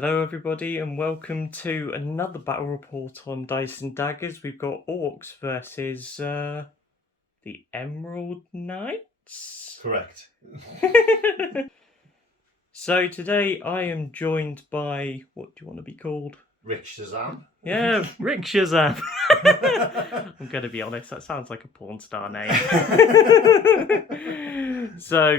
Hello everybody and welcome to another battle report on Dice and Daggers. We've got Orcs versus the Emerald Knights. Correct. So today I am joined by, what do you want to be called? Rick Shazam. Yeah, Rick Shazam. I'm going to be honest, that sounds like a porn star name. So,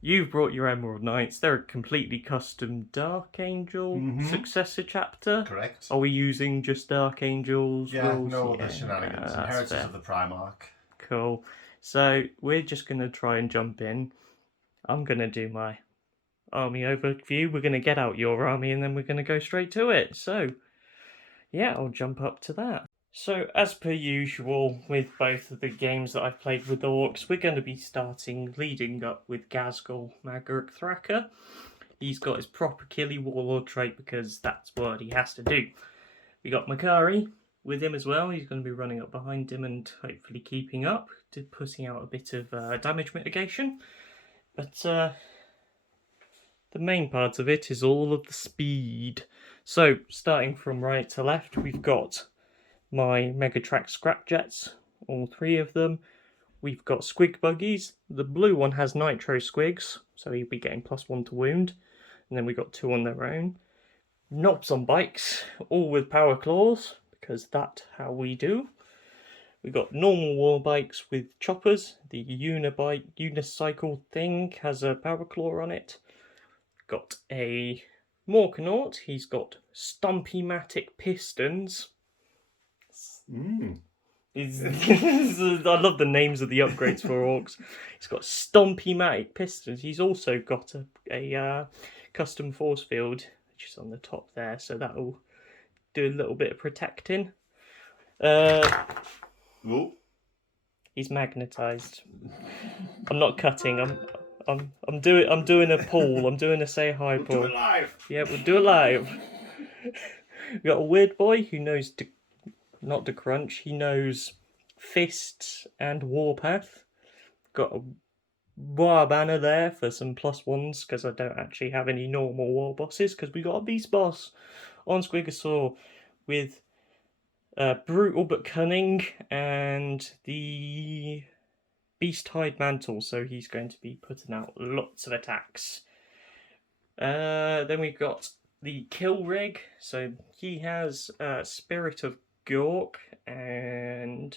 you've brought your Emerald Knights. They're a completely custom Dark Angel successor chapter. Correct. Are we using just Dark Angels? Yeah, rules? no other shenanigans. that's Inheritors fair. of the Primarch. Cool. So, we're just going to try and jump in. I'm going to do my army overview. We're going to get out your army and then we're going to go straight to it. So, yeah, I'll jump up to that. So, as per usual, with both of the games that I've played with the Orcs, we're going to be leading up with Ghazgul Magurk Thraka. He's got his proper killy warlord trait because that's what he has to do. We got Makari with him as well. He's going to be running up behind him and hopefully keeping up, putting out a bit of damage mitigation. But the main part of it is all of the speed. So, starting from right to left, we've got my Megatrack Scrapjets, all three of them. We've got Squig Buggies. The blue one has Nitro Squigs, so he'll be getting +1 to wound. And then we've got 2 on their own. Knobs on bikes, all with Power Claws, because that's how we do. We've got normal war bikes with choppers. The unicycle thing has a Power Claw on it. Got a Morkanaut. He's got Stompy-matic Pistons. I love the names of the upgrades for Orcs. He's got Stompy-matic Pistons. He's also got a custom force field, which is on the top there, so that'll do a little bit of protecting. He's magnetized. I'm not cutting. I'm doing a poll. I'm doing a say hi poll. We'll do it live. Yeah, we'll do it live. We got a weird boy who knows not to crunch. He knows fists and warpath. Got a war banner there for some +1s because I don't actually have any normal war bosses because we got a beast boss on Squigosaur with brutal but cunning and the beast hide mantle, so he's going to be putting out lots of attacks. Then we've got the kill rig, so he has Spirit of Gork and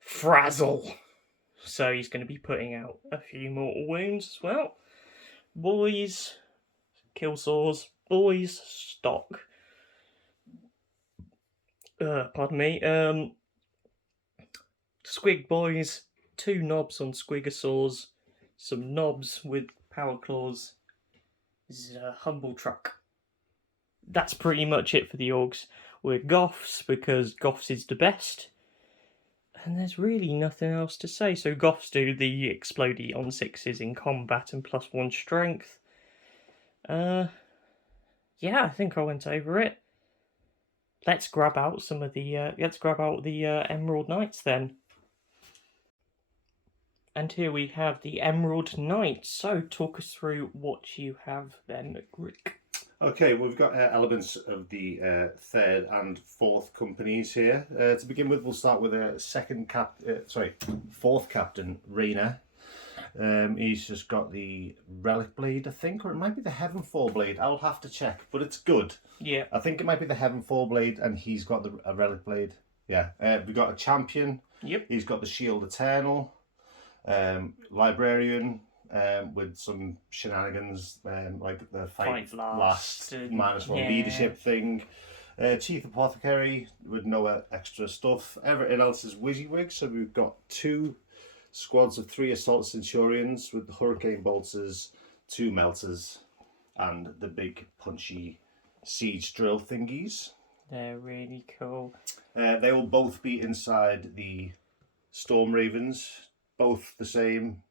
Frazzle, so he's going to be putting out a few mortal wounds as well. Boys, kill saws, boys, stock. Pardon me. Squig boys, 2 knobs on Squigosaurs, some knobs with Power Claws. This is a humble truck. That's pretty much it for the Orcs. We're Goffs because Goffs is the best. And there's really nothing else to say. So Goffs do the explodey on 6s in combat and +1 strength. Yeah, I think I went over it. Let's grab out the Emerald Knights then. And here we have the Emerald Knights. So talk us through what you have then, Rick. Okay, we've got elements of the 3rd and 4th companies here. To begin with, we'll start with a 4th captain, Raina. He's just got the Relic Blade, I think, or it might be the Heavenfall Blade. I'll have to check, but it's good. Yeah. I think it might be the Heavenfall Blade, and he's got a Relic Blade. Yeah. We've got a champion. Yep. He's got the Shield Eternal. Librarian. With some shenanigans, like the fight last -1 leadership thing. Chief Apothecary with no extra stuff. Everything else is WYSIWYG, so we've got 2 squads of 3 Assault Centurions with the Hurricane Bolters, 2 Melters, and the big punchy siege drill thingies. They're really cool. They will both be inside the Storm Ravens, both the same.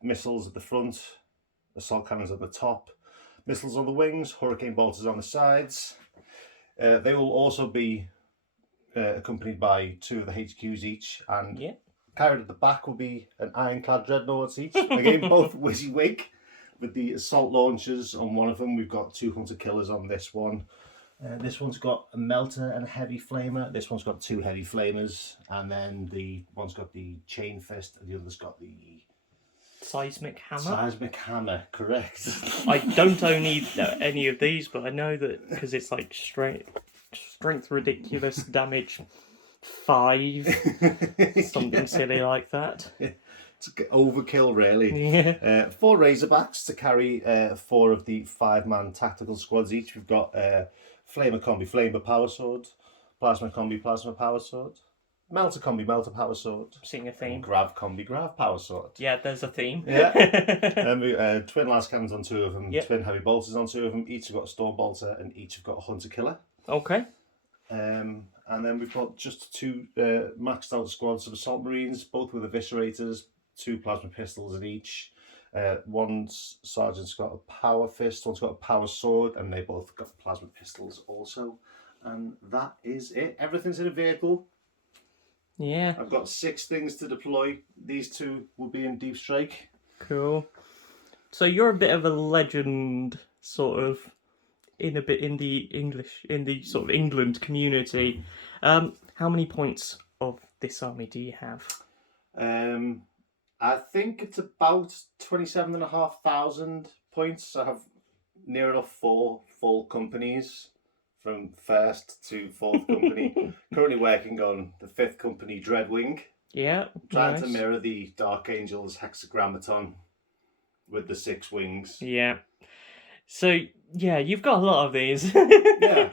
Missiles at the front, assault cannons at the top, missiles on the wings, hurricane bolters on the sides. They will also be accompanied by 2 of the HQs each, and carried at the back will be an ironclad dreadnoughts each. Again, both WYSIWYG. with the assault launchers on one of them. We've got 2 hunter killers on this one. This one's got a melter and a heavy flamer. This one's got 2 heavy flamers, and then the one's got the chain fist, and the other's got the seismic hammer. Seismic hammer, correct. I don't own any of these, but I know that because it's like strength ridiculous, damage 5, something silly like that. It's overkill, really. Yeah. 4 Razorbacks to carry 4 of the 5-man tactical squads each. We've got Flamer Combi Flamer Power Sword, Plasma Combi Plasma Power Sword, Melter Combi Melter Power Sword. Seeing a theme. Grav Combi Grav Power Sword. Yeah, there's a theme. Yeah. And we twin las cannons on 2 of them, yep. twin heavy bolters on 2 of them. Each have got a storm bolter and each have got a hunter killer. Okay. And then we've got just 2 maxed out squads of assault marines, both with eviscerators, 2 plasma pistols in each. One's sergeant's got a power fist, one's got a power sword, and they both got plasma pistols also. And that is it. Everything's in a vehicle. Yeah. I've got 6 things to deploy. These 2 will be in deep strike. Cool. So you're a bit of a legend, sort of, in the sort of England community. How many points of this army do you have? I think it's about 27,500 points. I have near enough 4 full companies from 1st to 4th company. Currently working on the 5th company Dreadwing. Yeah, trying to mirror the Dark Angels hexagrammaton with the 6 wings. Yeah. So, yeah, you've got a lot of these. Yeah.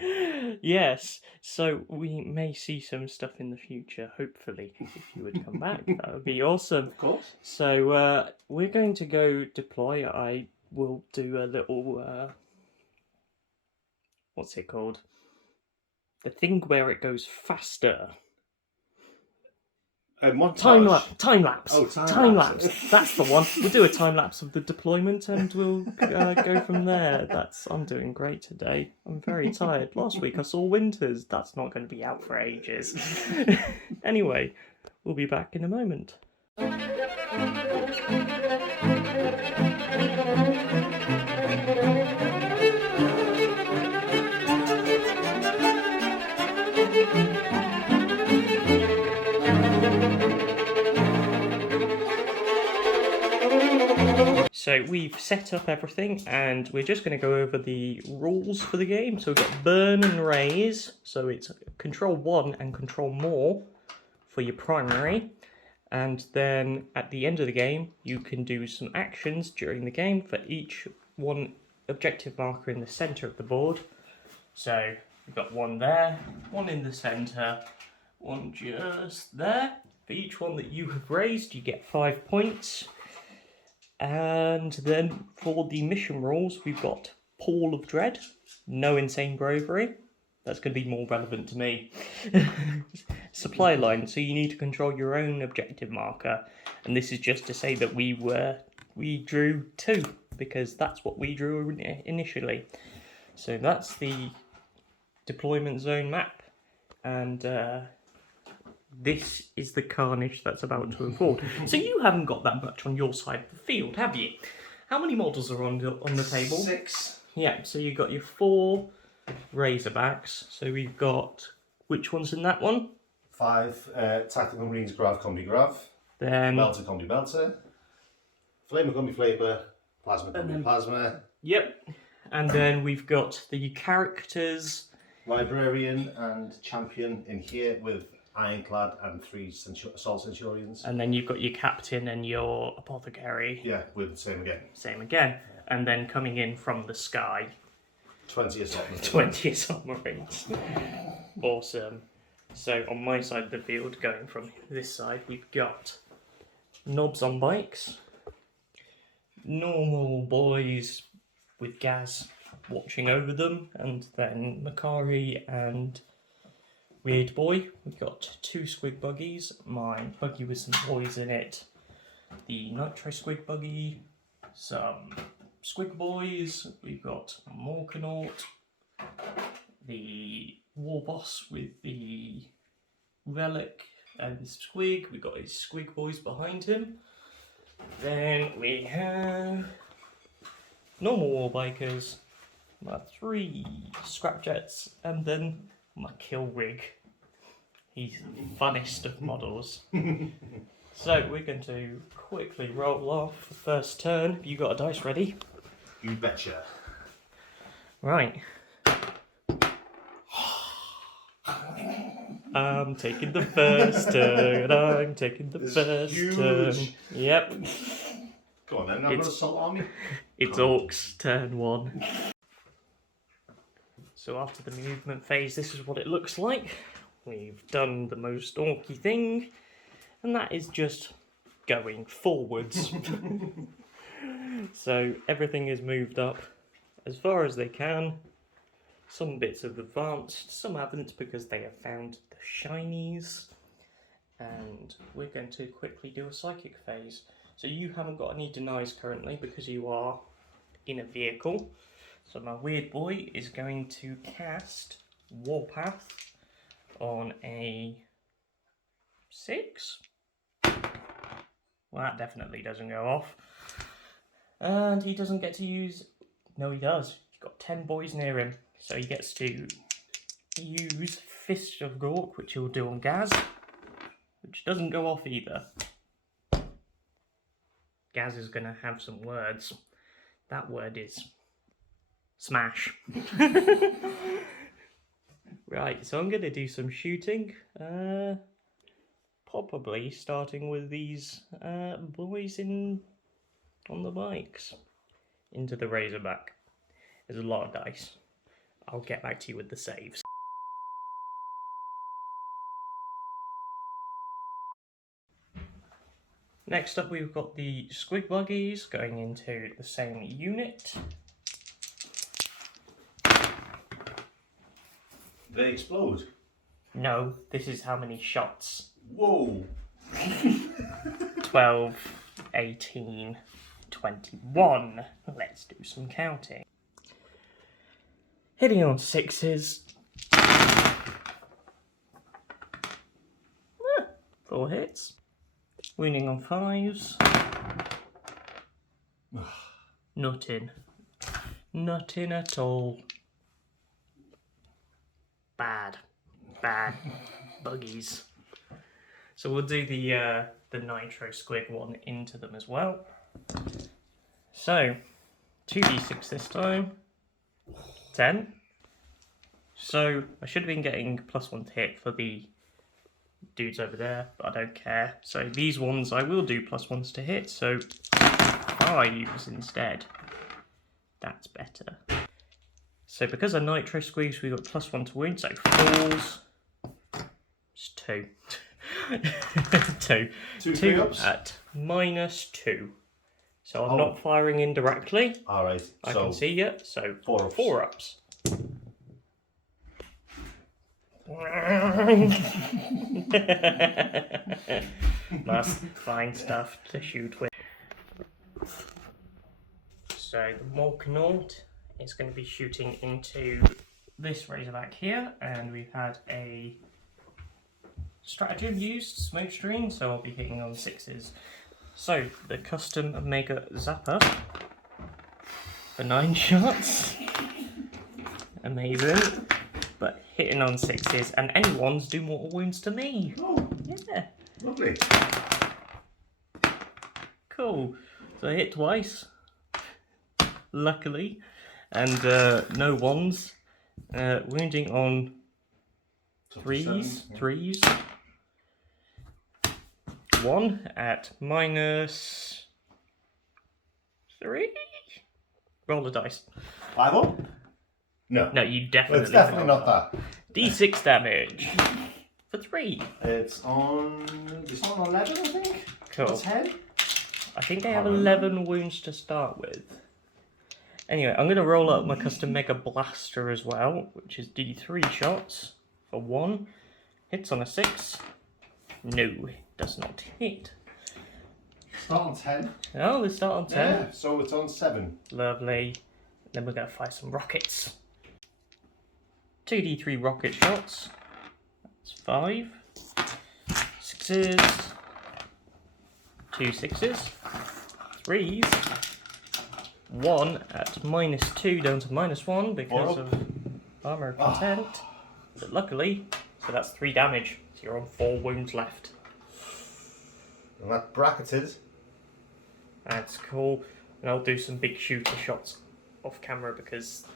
Yes. So we may see some stuff in the future, hopefully, if you would come back. That would be awesome. Of course. So we're going to go deploy. I will do a little... what's it called? The thing where it goes faster. Time lapse. Oh, time lapse. That's the one. We'll do a time lapse of the deployment, and we'll go from there. I'm doing great today. I'm very tired. Last week I saw Winters. That's not going to be out for ages. Anyway, we'll be back in a moment. So we've set up everything, and we're just going to go over the rules for the game. So we've got burn and raise. So it's control 1 and control more for your primary. And then at the end of the game, you can do some actions during the game for each one objective marker in the centre of the board. So we've got 1 there, 1 in the centre, 1 just there. For each one that you have raised, you get 5 points. And then for the mission rules, we've got Pall of Dread, no insane bravery. That's going to be more relevant to me. Supply line, so you need to control your own objective marker. And this is just to say that we drew 2, because that's what we drew initially. So that's the deployment zone map. And this is the carnage that's about to unfold. So you haven't got that much on your side of the field, have you? How many models are on the table? 6. Yeah, so you've got your 4 Razorbacks. So we've got, which one's in that one? 5 Tactical Marines Grav Combi Grav. Then Melter Combi Melter. Flamer Combi Flamer. Plasma Combi Plasma. Yep. And then we've got the characters. Librarian and Champion in here with Ironclad and 3 Assault Centurions. And then you've got your captain and your apothecary. Yeah, with the same again. Same again. And then coming in from the sky, 20 Assault Marines. 20 Assault Marines. Awesome. So on my side of the field, going from this side, we've got knobs on bikes, normal boys with Ghaz watching over them, and then Makari and Weird Boy. We've got 2 squig buggies, my buggy with some boys in it, the Nitro squig buggy, some squig boys, we've got Morkanaut, the war boss with the relic and the squig, we've got his squig boys behind him. Then we have normal war bikers, my 3 scrapjets, and then my kill rig. He's the funnest of models. So we're going to quickly roll off the first turn. You got a dice ready? You betcha. Right. I'm taking the first turn. I'm taking the first turn. Yep. Go on then, I'm gonna assault army. It's Orcs turn 1. So after the movement phase, this is what it looks like. We've done the most orky thing, and that is just going forwards. So everything is moved up as far as they can. Some bits have advanced, some haven't because they have found the shinies. And we're going to quickly do a psychic phase. So you haven't got any denies currently because you are in a vehicle. So my weird boy is going to cast Warpath on a 6. Well, that definitely doesn't go off. And he doesn't get to use... No, he does. He's got 10 boys near him. So he gets to use Fist of Gork, which he'll do on Ghaz, which doesn't go off either. Ghaz is going to have some words. That word is smash. Right, so I'm going to do some shooting. Probably starting with these boys on the bikes. Into the Razorback. There's a lot of dice. I'll get back to you with the saves. Next up we've got the Squig Buggies going into the same unit. They explode? No, this is how many shots. Whoa! 12, 18, 21. Let's do some counting. Hitting on 6s. 4 hits. Wounding on 5s. Nothing. Nothing at all. Bad. Bad. Buggies. So we'll do the Nitro Squig one into them as well. So, 2d6 this time. 10. So, I should have been getting +1 to hit for the dudes over there, but I don't care. So these ones I will do +1s to hit, so 5s instead. That's better. So because of Nitro Squeeze, we got +1 to wound, so 4s. It's 2. 2. 2 at -2. So I'm not firing indirectly. Alright. I can see you, so 4 ups. Must find stuff to shoot with. So the Morknaut is going to be shooting into this Razorback here, and we've had a stratagem used, smoke screen, so I'll be hitting on 6s. So the custom Mega Zapper for 9 shots. Amazing. But hitting on 6s, and any 1s do mortal wounds to me. Oh, yeah. Lovely. Cool. So I hit twice, luckily, and no 1s. Wounding on 3s. 1 at -3. Roll a dice. 5 up? No. No, you definitely. It's definitely not that. D6 damage for 3. It's on 11, I think. Cool. Or 10. I think they have 11 wounds to start with. Anyway, I'm going to roll up my custom Mega Blaster as well, which is D3 shots for 1. Hits on a 6. No, it does not hit. Start on 10. Oh, they start on 10. Yeah, so it's on 7. Lovely. Then we're going to fire some rockets. 2d3 rocket shots. That's 5. 6s. 2 6s. 3s. 1 at -2 down to -1 because of armor content. But luckily, so that's 3 damage. So you're on 4 wounds left. And that bracketed. That's cool. And I'll do some big shooter shots off camera because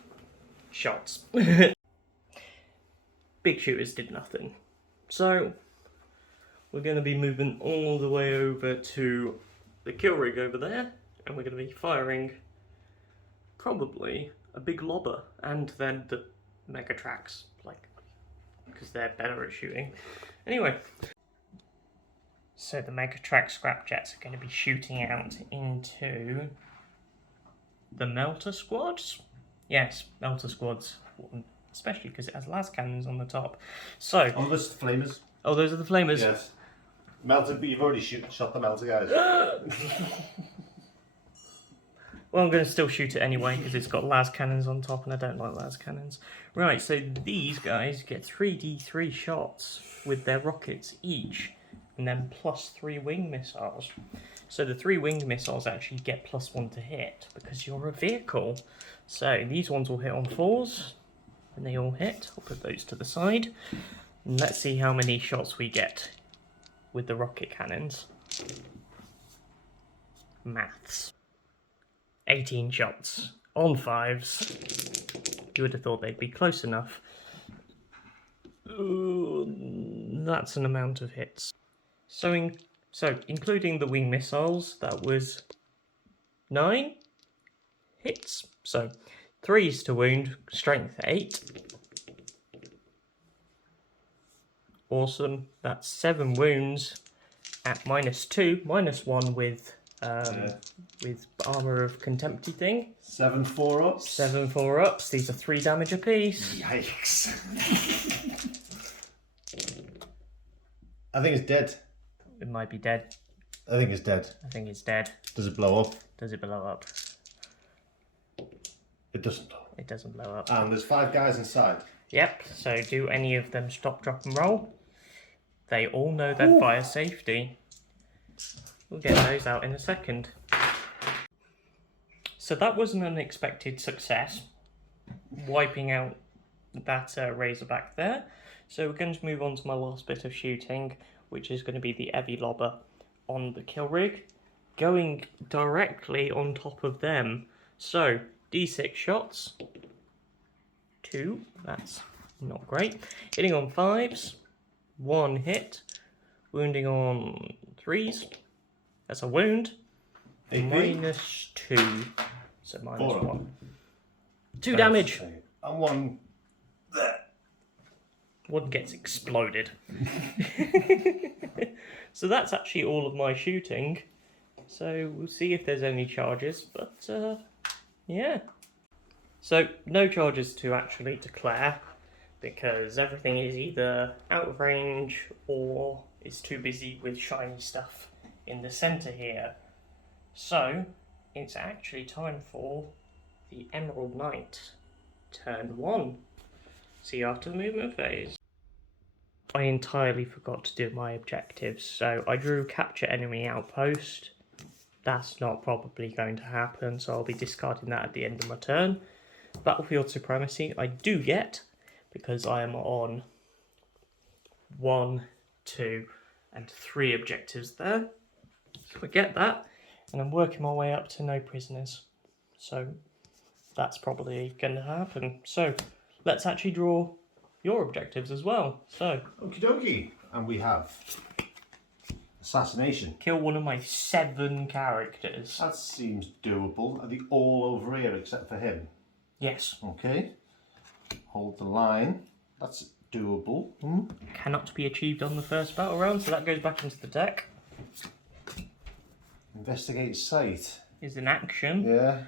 shots. Big shooters did nothing. So we're going to be moving all the way over to the kill rig over there, and we're going to be firing probably a big lobber and then the Megatrax, like, because they're better at shooting. Anyway, so the Megatrax scrapjets are going to be shooting out into the Melter Squads. Yes, Melter Squads, especially because it has las cannons on the top. So, oh, those are the flamers. Oh, those are the flamers. Yes. Melter, but you've already shot the melter guys. Well, I'm going to still shoot it anyway because it's got las cannons on top and I don't like las cannons. Right, so these guys get 3d3 shots with their rockets each, and then +3 wing missiles. So the 3 winged missiles actually get +1 to hit because you're a vehicle. So these ones will hit on 4s, and they all hit. I'll put those to the side. And let's see how many shots we get with the rocket cannons. Maths. 18 shots on 5s. You would have thought they'd be close enough. Ooh, that's an amount of hits. So including the wing missiles, that was 9 hits. So 3s to wound, strength 8. Awesome. That's 7 wounds at -2, -1 with armor of contempty thing. 7 4-ups. 7 4-ups. These are 3 damage apiece. Yikes. I think it's dead. It might be dead. I think it's dead. I think it's dead. Does it blow up? Does it blow up? It doesn't. It doesn't blow up. And there's 5 guys inside. Yep. So do any of them stop, drop, and roll? They all know their fire safety. We'll get those out in a second. So that was an unexpected success, wiping out that Razorback there. So we're going to move on to my last bit of shooting, which is going to be the heavy lobber on the kill rig, going directly on top of them. So D6 shots, 2, that's not great. Hitting on 5s, 1 hit, wounding on 3s. That's a wound. -2. So -1. 2 damage. And 1 there. 1 gets exploded. So that's actually all of my shooting. So we'll see if there's any charges. But yeah. So no charges to actually declare, because everything is either out of range or is too busy with shiny stuff in the centre here. So it's actually time for the Emerald Knight, turn 1. See you after the movement phase. I entirely forgot to do my objectives, so I drew capture enemy outpost. That's not probably going to happen, so I'll be discarding that at the end of my turn. Battlefield supremacy I do get, because I am on 1, 2 and 3 objectives there. So I get that, and I'm working my way up to no prisoners. So that's probably going to happen. So let's actually draw your objectives as well. So okie dokie. And we have assassination. Kill one of my 7 characters. That seems doable. Are they all over here except for him? Yes. Okay. Hold the line. That's doable. Cannot be achieved on the first battle round, so that goes back into the deck. Investigate site. Is an action. Yeah.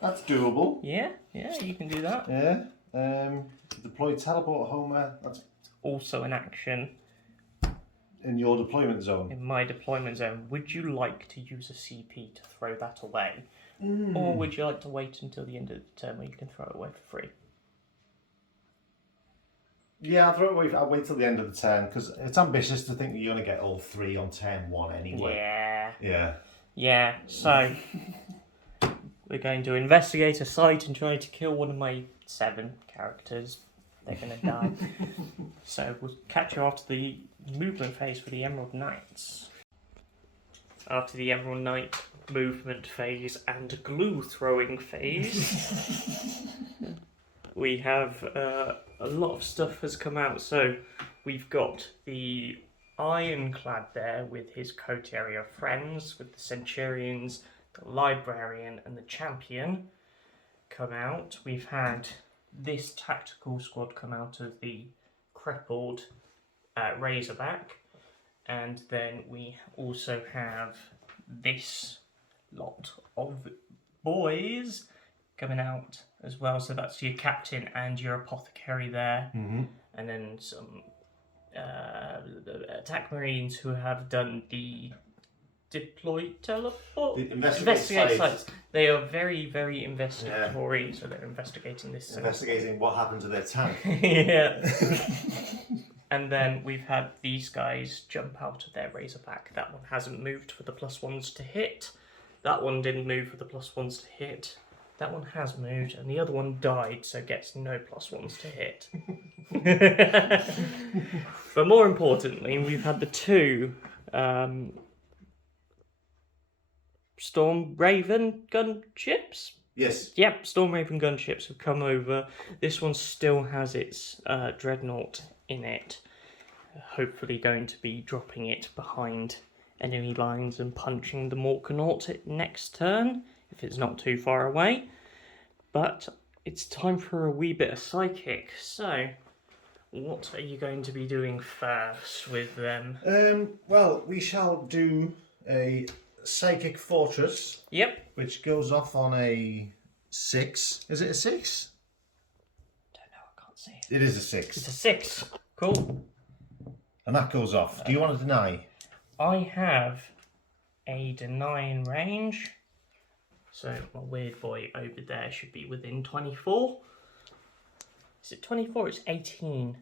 That's doable. Yeah, you can do that. Yeah. Deploy teleport Homer. That's also an action. In your deployment zone. In my deployment zone. Would you like to use a CP to throw that away? Or would you like to wait until the end of the turn where you can throw it away for free? Yeah, I'll throw it away. I'll wait till the end of the turn, because it's ambitious to think that you're going to get all 3 on turn 1 anyway. Yeah. Yeah. Yeah, so We're going to investigate a site and try to kill one of my 7 characters. They're going to die. So we'll catch you after the movement phase for the Emerald Knights. After the Emerald Knight movement phase and glue throwing phase, we have a lot of stuff has come out. So we've got the Ironclad there with his coterie of friends, with the Centurions, the Librarian and the Champion come out. We've had this tactical squad come out of the crippled Razorback, and then we also have this lot of boys coming out as well. So that's your captain and your apothecary there, and then some attack marines who have done the deploy teleport, investigate sites. They are very, very investigatory, so they're investigating this. Investigating what happened to their tank. Yeah. And then we've had these guys jump out of their Razorback. That one hasn't moved for the +1s to hit. That one didn't move for the +1s to hit. That one has moved, and the other one died, so gets no +1s to hit. But more importantly, we've had the 2 Storm Raven gunships? Yes. Yep, Storm Raven gunships have come over. This one still has its dreadnought in it. Hopefully going to be dropping it behind enemy lines and punching the Morkanaut next turn, if it's not too far away. But it's time for a wee bit of psychic. So, what are you going to be doing first with them? Well, we shall do a Psychic Fortress. Yep. Which goes off on a 6. Is it a 6? Don't know, I can't see it. It is a 6. It's a 6. Cool. And that goes off. Do you want to deny? I have a denying range. So my weird boy over there should be within 24. Is it 24? It's 18.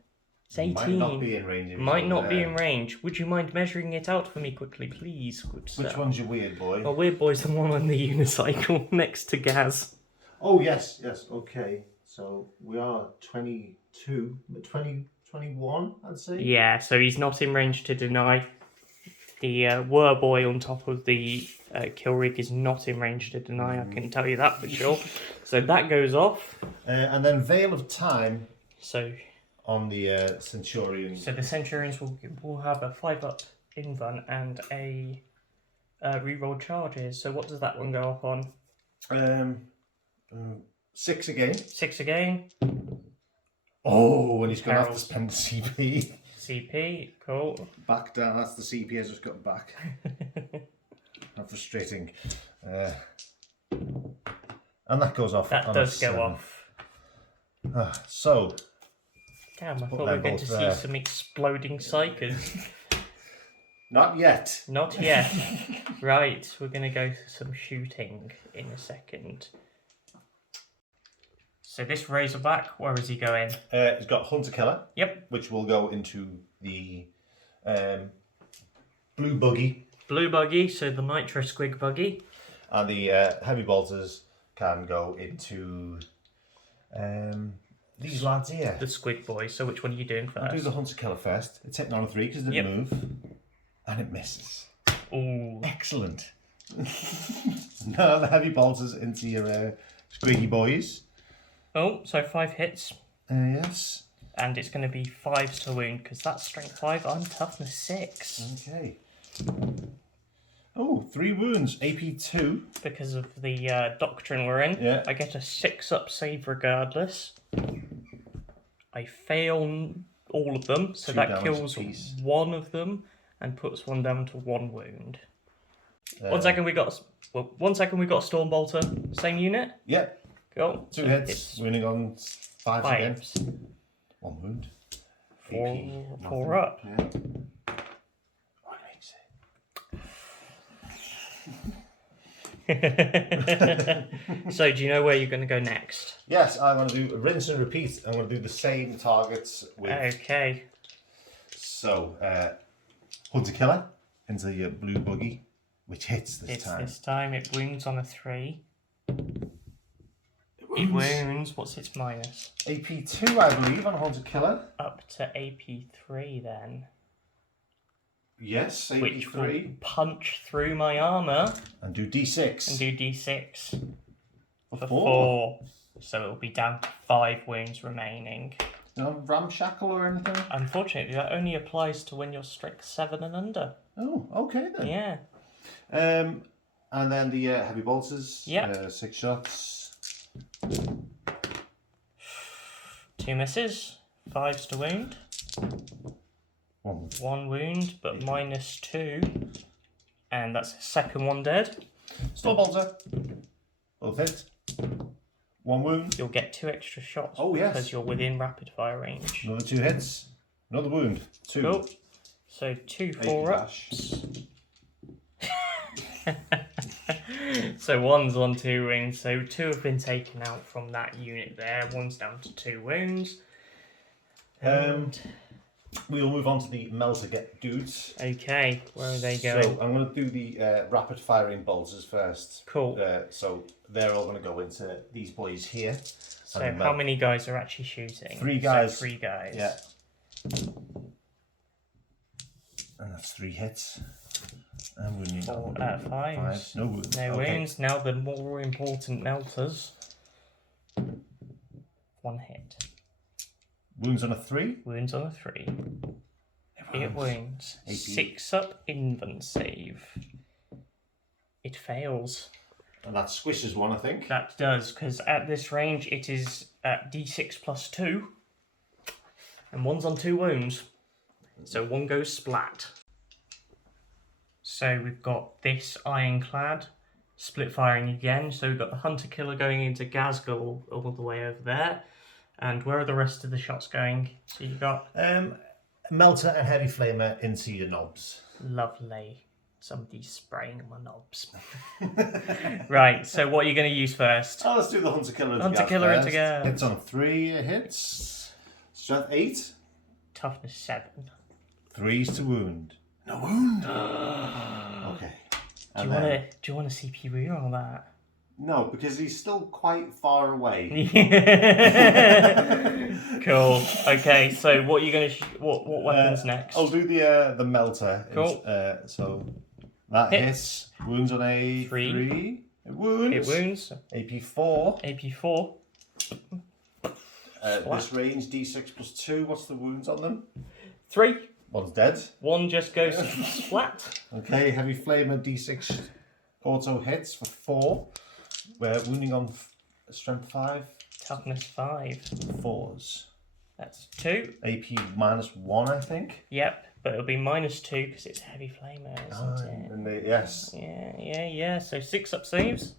It's 18. Might not be in range. Might not be in range. Would you mind measuring it out for me quickly, please? Which one's your weird boy? My weird boy's the one on the unicycle next to Ghaz. Oh, yes, okay. So we are 22, 21, I'd say. Yeah, so he's not in range to deny. The Whir boy on top of the kill rig is not in range to deny, I can tell you that for sure. So that goes off. And then Veil of Time. So on the Centurion. So the Centurions will have a 5-up invuln and a reroll charges. So what does that one go up on? 6 again. 6 again. Oh, and he's going to have to spend CP. CP, cool. Back down, that's the CP I just got back. How frustrating. And that goes off. That does go off. So. Damn, I thought we were going to see some exploding psychers. Not yet. Not yet. Right, we're going to go for some shooting in a second. So this Razorback, where is he going? He's got Hunter Killer. Yep. Which will go into the blue buggy. Blue buggy, so the Nitro Squig buggy. And the heavy bolters can go into these lads here. The Squig boys. So which one are you doing first? I'll do the Hunter Killer first. It's hitting on a 3 because it didn't move. And it misses. Ooh. Excellent. Now the heavy bolters into your Squiggy boys. Oh, so 5 hits. Yes. And it's going to be 5s to wound because that's strength 5. I'm toughness 6. Okay. Oh, 3 wounds. AP 2. Because of the doctrine we're in. Yeah. I get a 6-up save regardless. I fail all of them, so that kills one of them and puts one down to 1 wound. 1 second, we got a Storm Bolter. Same unit? Yep. Cool. 2 hits, wounding on 5 again. 1 wound. 4 up. Yeah. So, do you know where you're going to go next? Yes, I'm going to do rinse and repeat. I'm going to do the same targets with. Okay. So, Hunter Killer into the blue buggy, which hits this time. This time it wounds on a 3. It wounds. What's its minus? AP2, I believe, on Hunter Killer. Up to AP3 then. Yes, AP3. Which will punch through my armour. And do D6. And do D6. For 4. So it'll be down to 5 wounds remaining. No ramshackle or anything? Unfortunately, that only applies to when you're strength 7 and under. Oh, okay then. Yeah. And then the heavy bolters. Yeah. 6 shots. 2 misses. 5s to wound. 1 wound, but minus 2. And that's the second one dead. Store bolter. Both hit. 1 wound. You'll get 2 extra shots. Oh, yes. Because you're within rapid fire range. Another 2 hits. Another wound. 2. Cool. So 2 4-ups. So 1's on 2 wounds. So 2 have been taken out from that unit there. 1's down to 2 wounds. We'll move on to the melter get dudes. Okay, where are they going? So I'm going to do the rapid firing bolters first. Cool. So they're all going to go into these boys here. So how many guys are actually shooting? 3 guys. So 3 guys. Yeah. And that's 3 hits. And we need 5. 5. No wounds. No wounds. Now the more important melters. 1 hit. Wounds on a 3. Wounds on a 3. It wounds. 6 up invent save. It fails. And that squishes 1, I think. That does, because at this range it is at D6 plus 2. And 1's on 2 wounds. So 1 goes splat. So we've got this ironclad split firing again. So we've got the hunter killer going into Ghaz all the way over there. And where are the rest of the shots going? So you've got melter and heavy flamer into your knobs. Lovely. Somebody's spraying my knobs. Right, so what are you going to use first? Oh, let's do the hunter killer into Hunter killer into Ghaz. Hits on 3 hits. Strength 8. Toughness 7. 3s to wound. No wound. Okay. Do you want a CP reroll that? No, because he's still quite far away. Cool. Okay, so what are you going to what weapons next? I'll do the melter. Cool. So that hits. Wounds on a 3. It wounds. It wounds. AP4. AP4. This range D6 plus 2. What's the wounds on them? 3. 1's dead. 1 just goes splat. Okay, heavy flamer D6 auto hits for 4. We're wounding on strength 5. Toughness 5. 4s. That's 2. AP minus 1, I think. Yep, but it'll be minus 2 because it's a heavy flamer, isn't it? And yes. Yeah. So 6 up saves.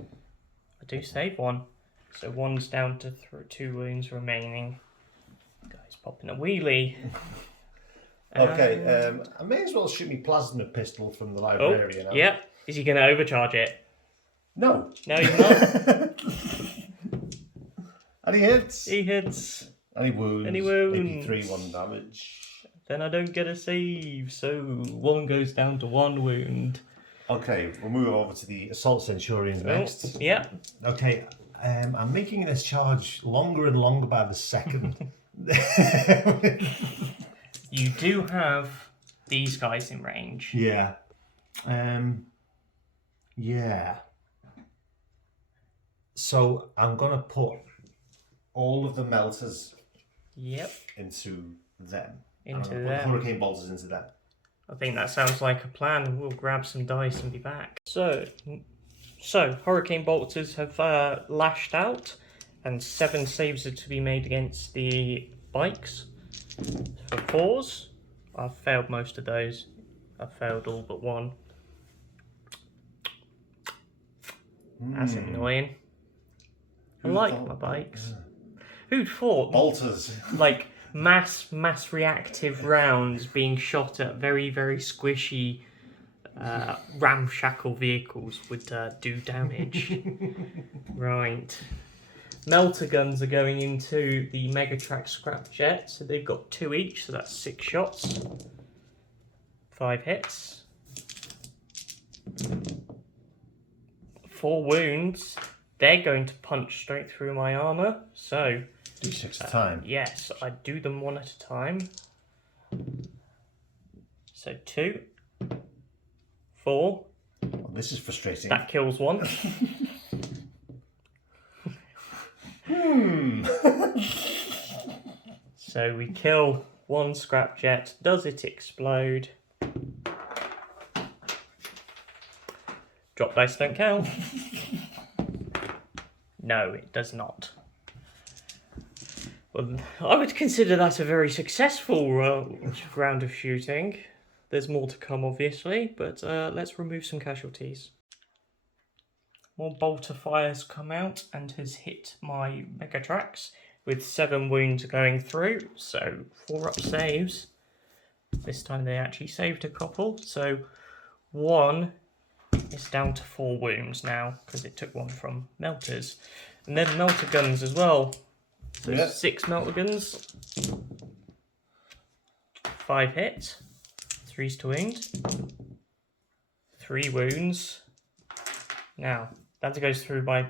I do save 1. So 1's down to 2 wounds remaining. Guy's popping a wheelie. Okay, I may as well shoot me plasma pistol from the librarian. Oh, yeah. Is he going to overcharge it? No. No, he's not. And he hits. He hits. And he wounds. AP3, 1 damage. Then I don't get a save, so 1 goes down to 1 wound. Okay, we'll move over to the Assault Centurions next. Yeah. Okay, I'm making this charge longer and longer by the second. You do have these guys in range. Yeah. Yeah. So I'm going to put all of the melters into them. Into them. them. Hurricane bolters into them. I think that sounds like a plan. We'll grab some dice and be back. So Hurricane Bolters have lashed out, and 7 saves are to be made against the bikes. For 4s, I've failed most of those. I've failed all but 1. That's annoying. I like my bikes. Who'd thought? Bolters. Like mass reactive rounds being shot at very, very squishy ramshackle vehicles would do damage. Right. Melter guns are going into the Megatrack scrapjet, so they've got 2 each, so that's 6 shots. 5 hits. 4 wounds. They're going to punch straight through my armour. So D6 at a time. Yes, I do them one at a time. So 2, 4. Well, this is frustrating. That kills 1. So we kill 1 scrapjet. Does it explode? Drop dice don't count. No, it does not. Well, I would consider that a very successful round of shooting. There's more to come, obviously, but let's remove some casualties. More bolter fires come out and has hit my Megatrax with 7 wounds going through, so 4 up saves. This time they actually saved a couple, so 1 is down to 4 wounds now, because it took 1 from melters. And then melter guns as well. So 6 melter guns. 5 hits. 3's to wound. 3 wounds. Now, that goes through my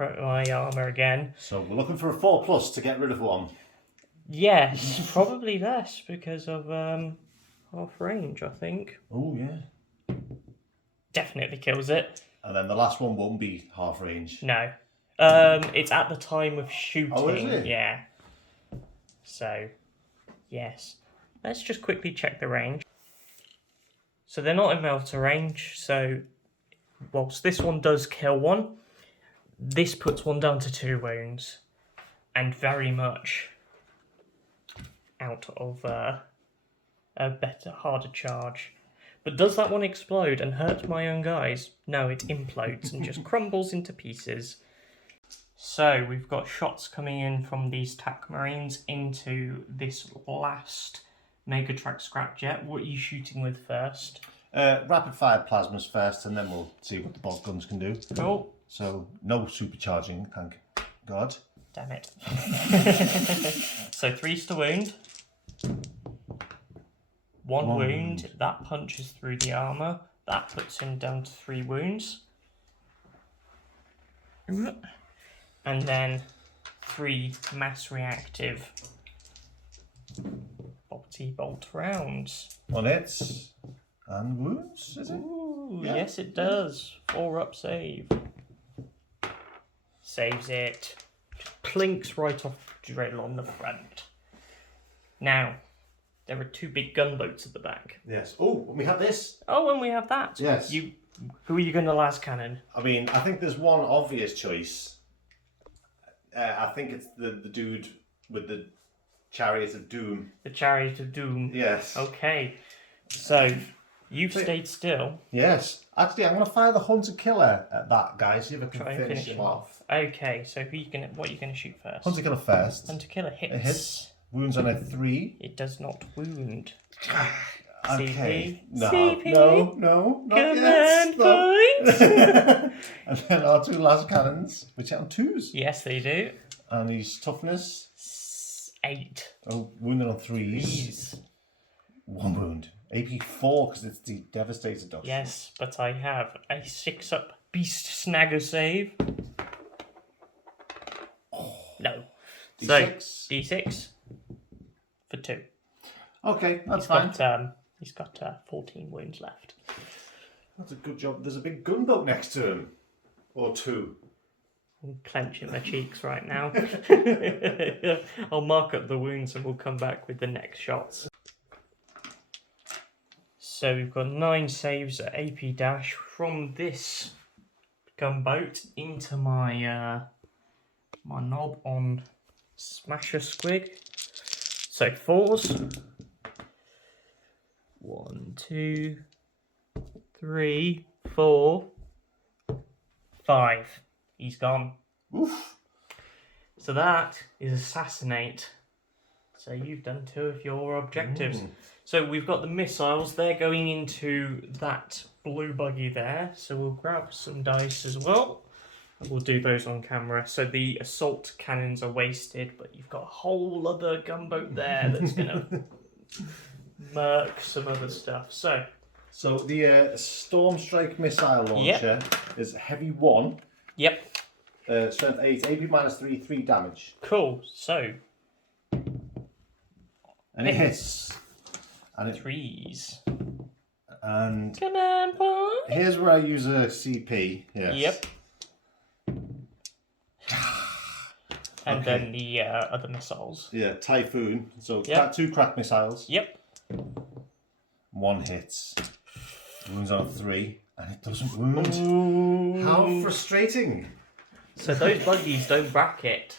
armour again. So we're looking for a 4+ to get rid of 1. Yes, probably less because of half range, I think. Oh, yeah. Definitely kills it. And then the last one won't be half range. No. It's at the time of shooting. Oh, is it? Yeah. So, yes. Let's just quickly check the range. So they're not in melter range, so whilst this one does kill 1, this puts 1 down to 2 wounds. And very much out of a better, harder charge. But does that one explode and hurt my own guys? No, it implodes and just crumbles into pieces. So we've got shots coming in from these TAC Marines into this last Megatrax scrapjet. What are you shooting with first? Rapid fire plasmas first, and then we'll see what the bolt guns can do. Cool. So no supercharging, thank God. Damn it. So 3's to wound. 1 wound. That punches through the armour. That puts him down to 3 wounds. And then 3 mass reactive bolt rounds. 1 hits and wounds, is it? Ooh, yeah. Yes, it does. 4 up save. Saves it. Plinks right off the drill on the front. Now, there are 2 big gunboats at the back. Yes. Oh, and we have this. Oh, and we have that. Yes. Who are you going to las cannon? I mean, I think there's one obvious choice. I think it's the dude with the Chariot of Doom. The Chariot of Doom. Yes. Okay. So, you've stayed still. Yes. Actually, I'm going to fire the Hunter Killer at that guy, see if I can Try and finish him off. Okay, so what are you going to shoot first? Hunter Killer first. Hunter Killer hits. It hits. Wounds on a 3. It does not wound. Okay. CP. No. CP. No. Not Command yet. point. And then our 2 last cannons, which hit on 2s. Yes, they do. And his toughness. 8. Oh, wounded on 3s. 1 wound. AP 4 because it's the Devastator Doctrine. Yes, but I have a 6-up Beast Snagger save. Oh. No. D6. So, D6 for 2. Okay, that's fine. He's got 14 wounds left. That's a good job. There's a big gunboat next to him. Or 2. I'm clenching my cheeks right now. I'll mark up the wounds and we'll come back with the next shots. So we've got 9 saves at AP dash from this gunboat into my my knob on Smasher Squig. So 4s. 1, 2, 3, 4, 5. He's gone. Oof. So that is assassinate. So you've done 2 of your objectives. Ooh. So we've got the missiles. They're going into that blue buggy there. So we'll grab some dice as well. And we'll do those on camera. So the assault cannons are wasted, but you've got a whole other gunboat there that's going to murk some other stuff. So So the Storm Strike missile launcher is heavy 1. Yep. Strength 8, AP -3, 3 damage. Cool. So. And it hits. And it 3s. And come on, boy. Here's where I use a CP. Yes. Yep. And then the other missiles. Yeah, Typhoon. So 2 crack missiles. Yep. 1 hits. Wounds on 3, and it doesn't wound. Ooh. How frustrating! So those buggies don't bracket.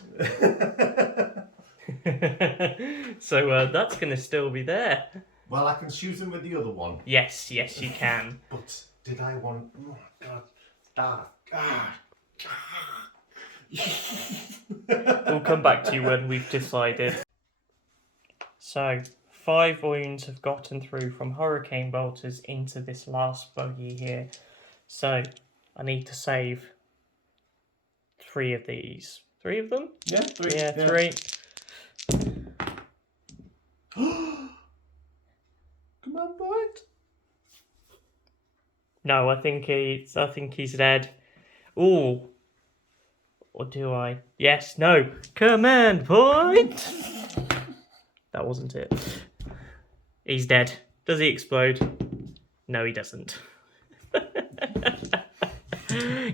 So that's going to still be there. Well, I can shoot him with the other one. Yes, you can. But did I want... Oh, God. We'll come back to you when we've decided. So, 5 wounds have gotten through from Hurricane Bolters into this last buggy here. So, I need to save 3 of these. 3 of them? Yeah, 3. Yeah, 3. Come on, boy. No, I think he's dead. Ooh. Or do I? Yes, no. Command point! That wasn't it. He's dead. Does he explode? No, he doesn't.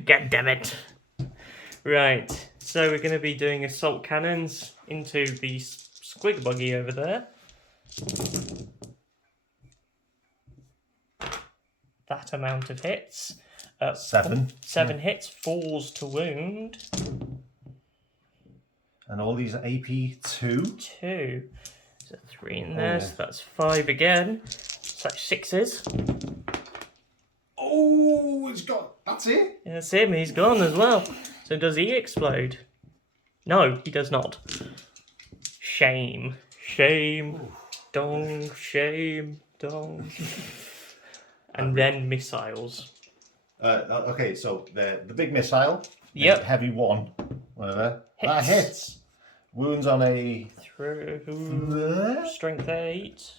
God damn it. Right, so we're going to be doing assault cannons into the squig buggy over there. That amount of hits. 7. 7 hits, falls to wound. And all these are AP 2. 2. So 3 in there, so that's 5 again. So 6s. Oh, it's got... That's it? Yeah, that's him, he's gone as well. So does he explode? No, he does not. Shame. Shame. Dong. Shame. Dong. And then missiles. Okay, so the big missile. Yep. Heavy 1. Whatever. Hits. That hits. Wounds on a... Strength 8.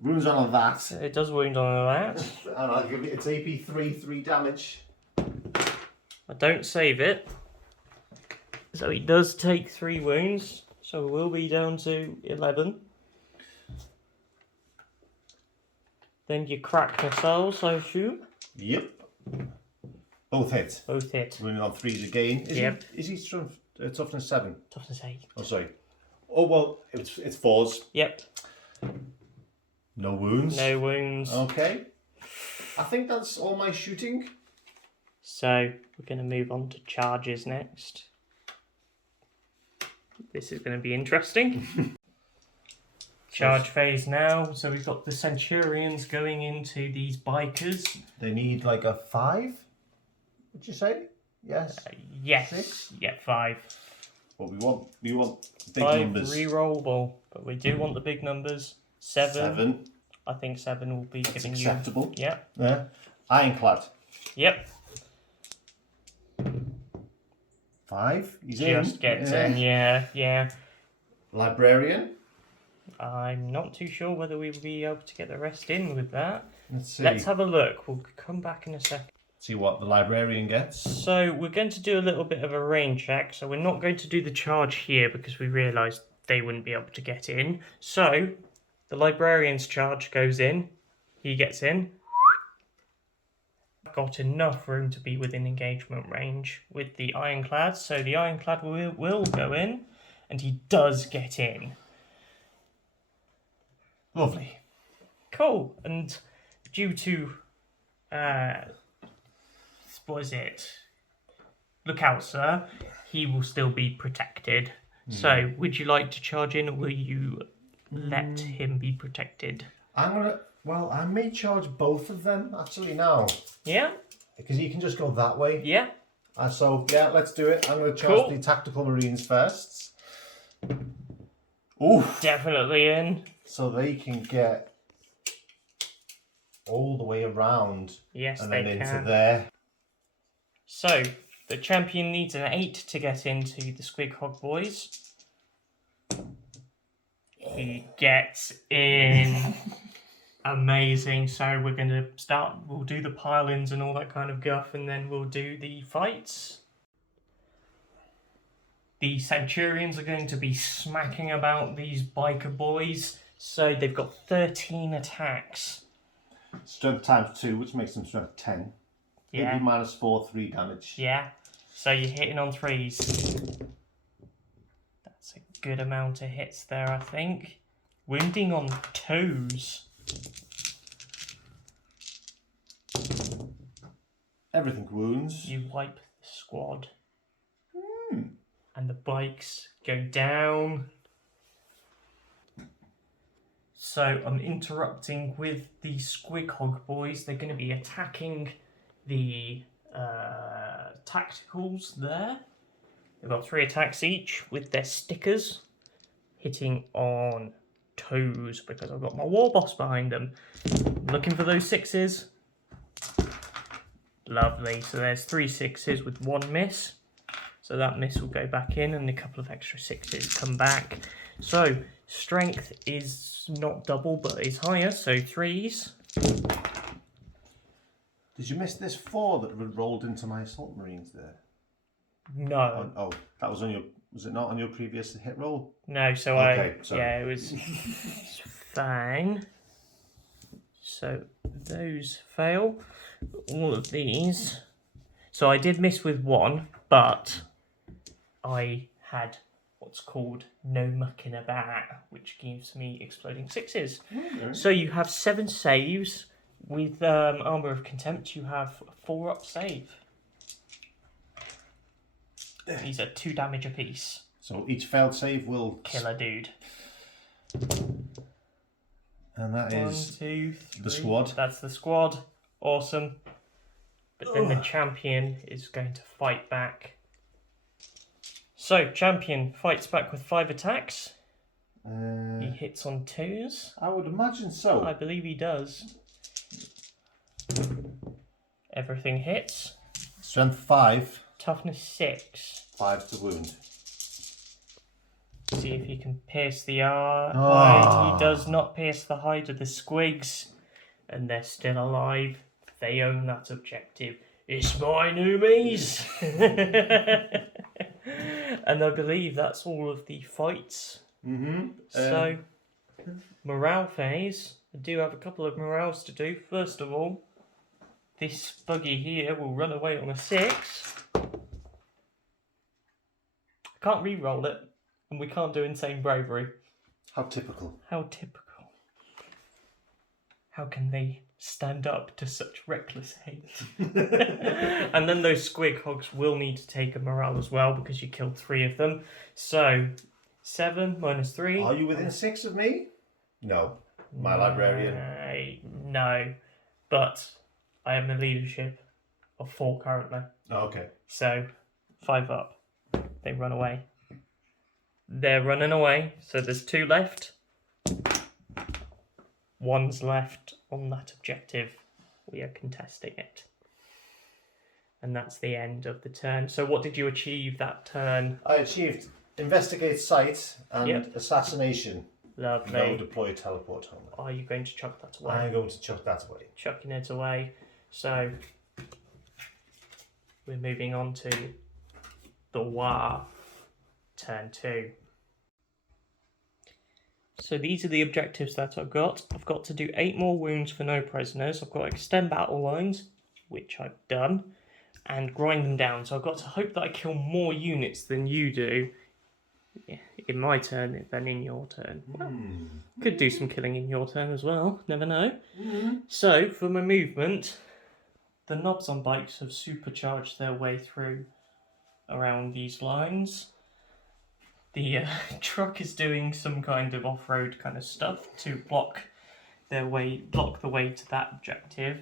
Wounds on a that. It does wound on that. And I'll give it its AP 3, 3 damage. I don't save it. So he does take 3 wounds. So we'll be down to 11. Then you crack missiles, I assume. Yep. Both hit. Both hit. Wounding on 3s again. Is he toughness 7? Toughness 8. Oh, sorry. Oh, well, it's 4s. Yep. No wounds. No wounds. Okay. I think that's all my shooting. So we're going to move on to charges next. This is going to be interesting. Charge phase now. So we've got the Centurions going into these bikers. They need like a 5, would you say? Yes. Yes. 6? Yeah, 5. What we want big 5 numbers. Rerollable, but we do want the big numbers. 7. 7. I think 7 will be giving acceptable. you. Yep. Yeah. Ironclad. Yep. 5. He's Just gets in. Yeah. Librarian. I'm not too sure whether we will be able to get the rest in with that. Let's see. Let's have a look. We'll come back in a second. See what the librarian gets. So we're going to do a little bit of a range check. So we're not going to do the charge here because we realised they wouldn't be able to get in. So the librarian's charge goes in. He gets in. Got enough room to be within engagement range with the ironclad. So the ironclad will go in, and he does get in. Lovely. Cool. And due to what is it? Look out, sir. He will still be protected. So, would you like to charge in, or will you let him be protected? I may charge both of them actually now. Yeah? Because you can just go that way. Yeah? So, yeah, let's do it. I'm going to charge the Tactical Marines first. Ooh. Definitely in. So they can get all the way around. Yes, and they then can. into there. So, the champion needs an 8 to get into the Squig Hog Boys. He gets in. Amazing. So we're going to start, we'll do the pile-ins and all that kind of guff, and then we'll do the fights. The Centurions are going to be smacking about these biker boys. So they've got 13 attacks. Strength times 2, which makes them strength 10. Yeah. Maybe -4, 3 damage. Yeah. So you're hitting on 3s. That's a good amount of hits there, I think. Wounding on 2s. Everything wounds. You wipe the squad. And the bikes go down. So I'm interrupting with the Squighog boys. They're going to be attacking the tacticals there. They've got 3 attacks each with their stickers, hitting on 2s because I've got my war boss behind them. Looking for those 6s. Lovely. So there's 3 6s with 1 miss. So that miss will go back in and a couple of extra 6s come back. So strength is not double but is higher, so 3s. Did you miss this 4 that rolled into my assault marines there? No. Oh, that was on your. Was it not on your previous hit roll? No, so okay, sorry. yeah, it was fine. So those fail. All of these. So I did miss with 1, but I had what's called no mucking about, which gives me exploding 6s. Okay. So you have 7 saves. With Armour of Contempt, you have 4 up save. These are 2 damage apiece. So each failed save will kill a dude. And that 1, is 2, 3. the squad. That's the squad. Awesome. But then the champion is going to fight back. So, champion fights back with 5 attacks. He hits on 2s. I would imagine so. I believe he does. Everything hits. Strength 5. Toughness 6. 5 to wound. See if he can pierce the hide. He does not pierce the hide of the squigs. And they're still alive. They own that objective. It's my newbies! And I believe that's all of the fights. So, morale phase. I do have a couple of morales to do. First of all, this buggy here will run away on a 6. I can't re-roll it, and we can't do insane bravery. How typical. How typical. How can they stand up to such reckless hate? And then those Squighogs will need to take a morale as well because you killed 3 of them. So, 7 minus 3. Are you within 6 of me? No. My librarian. No. But I am in leadership of 4 currently. Oh, okay. So, 5 up. They run away. They're running away. So there's 2 left. 1's left on that objective. We are contesting it. And that's the end of the turn. So what did you achieve that turn? I achieved investigate site and assassination. Lovely. No deploy teleport home. Are you going to chuck that away? I'm going to chuck that away. Chucking it away. So we're moving on to the War. Turn 2. So these are the objectives that I've got. I've got to do 8 more wounds for no prisoners. I've got to extend battle lines, which I've done, and grind them down. So I've got to hope that I kill more units than you do in my turn than in your turn. Well, could do some killing in your turn as well. Never know. So for my movement, the knobs on bikes have supercharged their way through around these lines. The truck is doing some kind of off-road kind of stuff to block the way to that objective.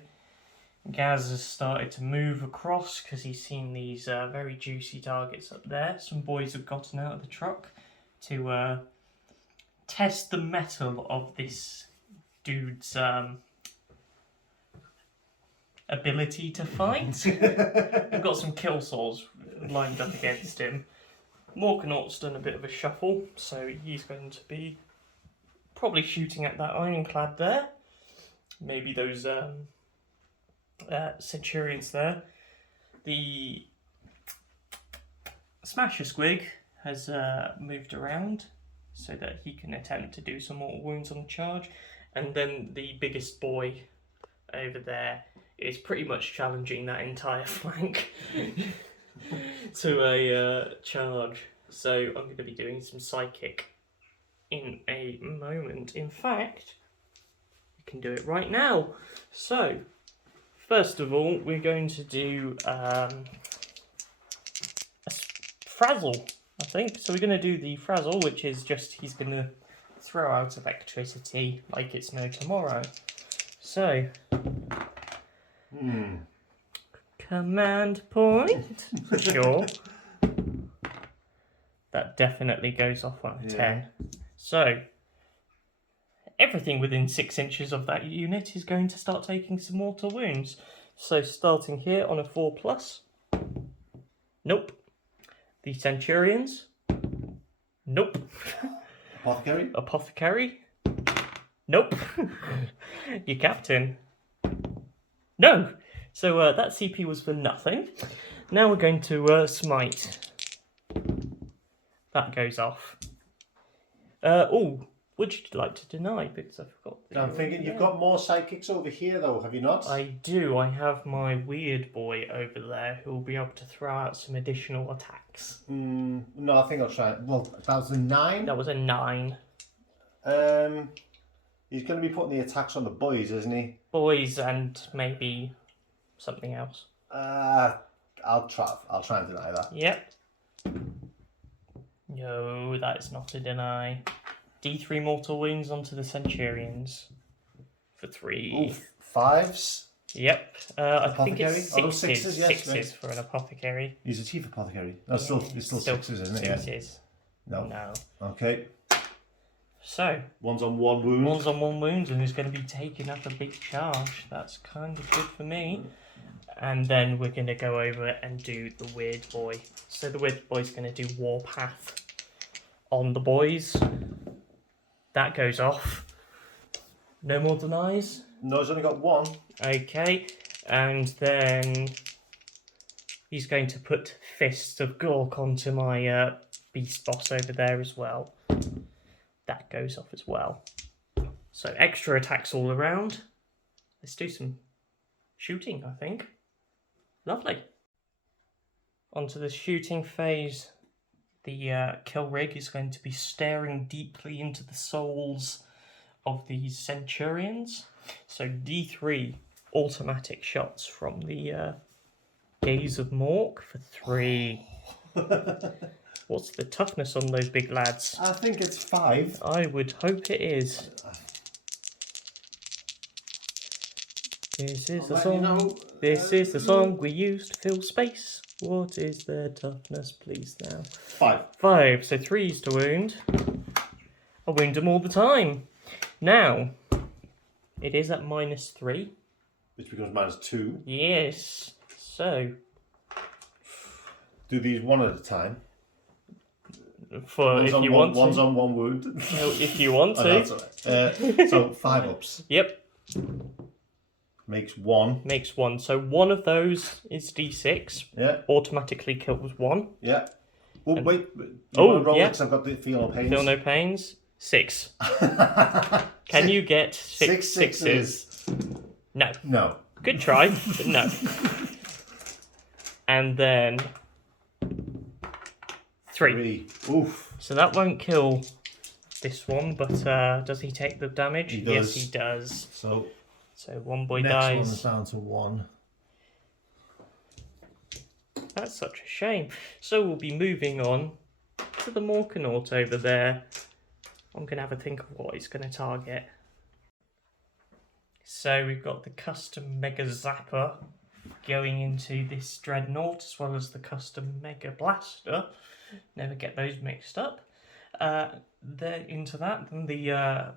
Ghaz has started to move across because he's seen these very juicy targets up there. Some boys have gotten out of the truck to test the mettle of this dude's ability to fight. We've got some kill saws lined up against him. Morkanaught's done a bit of a shuffle, so he's going to be probably shooting at that ironclad there. maybe those Centurions there. The Smasher Squig has moved around so that he can attempt to do some mortal wounds on charge. And then the biggest boy over there is pretty much challenging that entire flank to a charge. So I'm going to be doing some psychic in a moment. In fact, we can do it right now. So, first of all, we're going to do a frazzle, I think. So we're going to do the frazzle, which is just he's going to throw out electricity like it's no tomorrow. So, command point, for sure. That definitely goes off on a 10. So, everything within 6 inches of that unit is going to start taking some mortal wounds. So, starting here on a 4+. Nope. The Centurions. Nope. Apothecary? Apothecary. Nope. Your Captain. No. So that CP was for nothing. Now we're going to Smite. That goes off. Oh, would you like to deny? Because I forgot. I'm thinking you've got more psychics over here, though, have you not? I do. I have my weird boy over there who will be able to throw out some additional attacks. No, I think I'll try it. Well, that was a 9. That was a 9. He's going to be putting the attacks on the boys, isn't he? Boys and maybe something else. I'll try and deny that. Yep. No, that is not a deny. D3 mortal wounds onto the Centurions for 3. Oof, 5s. Yep. I think it's 6s. 6s, yes, 6s for an apothecary. He's a chief apothecary. That's still 6s, isn't it? 6s. No. No. Okay. So. One's on 1 wound. One's on 1 wound and is going to be taking up a big charge. That's kind of good for me. And then we're going to go over and do the weird boy. So the weird boy's going to do Warpath on the boys. That goes off. No more denies? No, he's only got 1. Okay. And then he's going to put Fists of Gork onto my beast boss over there as well. That goes off as well. So extra attacks all around. Let's do some shooting, I think. Lovely. Onto the shooting phase. The kill rig is going to be staring deeply into the souls of these Centurions. So D3 automatic shots from the Gaze of Mork for 3. What's the toughness on those big lads? I think it's 5. I would hope it is. This is the song. This is the song we used to fill space. What is their toughness, please now? 5. 5. So 3s to wound. I wound them all the time. Now, it is at -3. Which becomes -2. Yes. So. Do these one at a time. For one's if you want one's to. on 1 wound. No, if you want to. Oh, that's all right. So 5 ups. Yep. Makes 1. Makes 1. So one of those is D6. Yeah. Automatically kills 1. Yeah. Oh, And, wait. Oh, yeah. I've got the feel no pains. Feel no pains. 6. Can you get 6 sixes? No. No. Good try, but no. And then 3. Oof. So that won't kill this one, but does he take the damage? He does. Yes, he does. So one boy next dies. one's down to 1. That's such a shame. So we'll be moving on to the Morkanaut over there. I'm going to have a think of what he's going to target. So we've got the custom Mega Zapper going into this Dreadnought, as well as the custom Mega Blaster. Never get those mixed up. They're into that, then the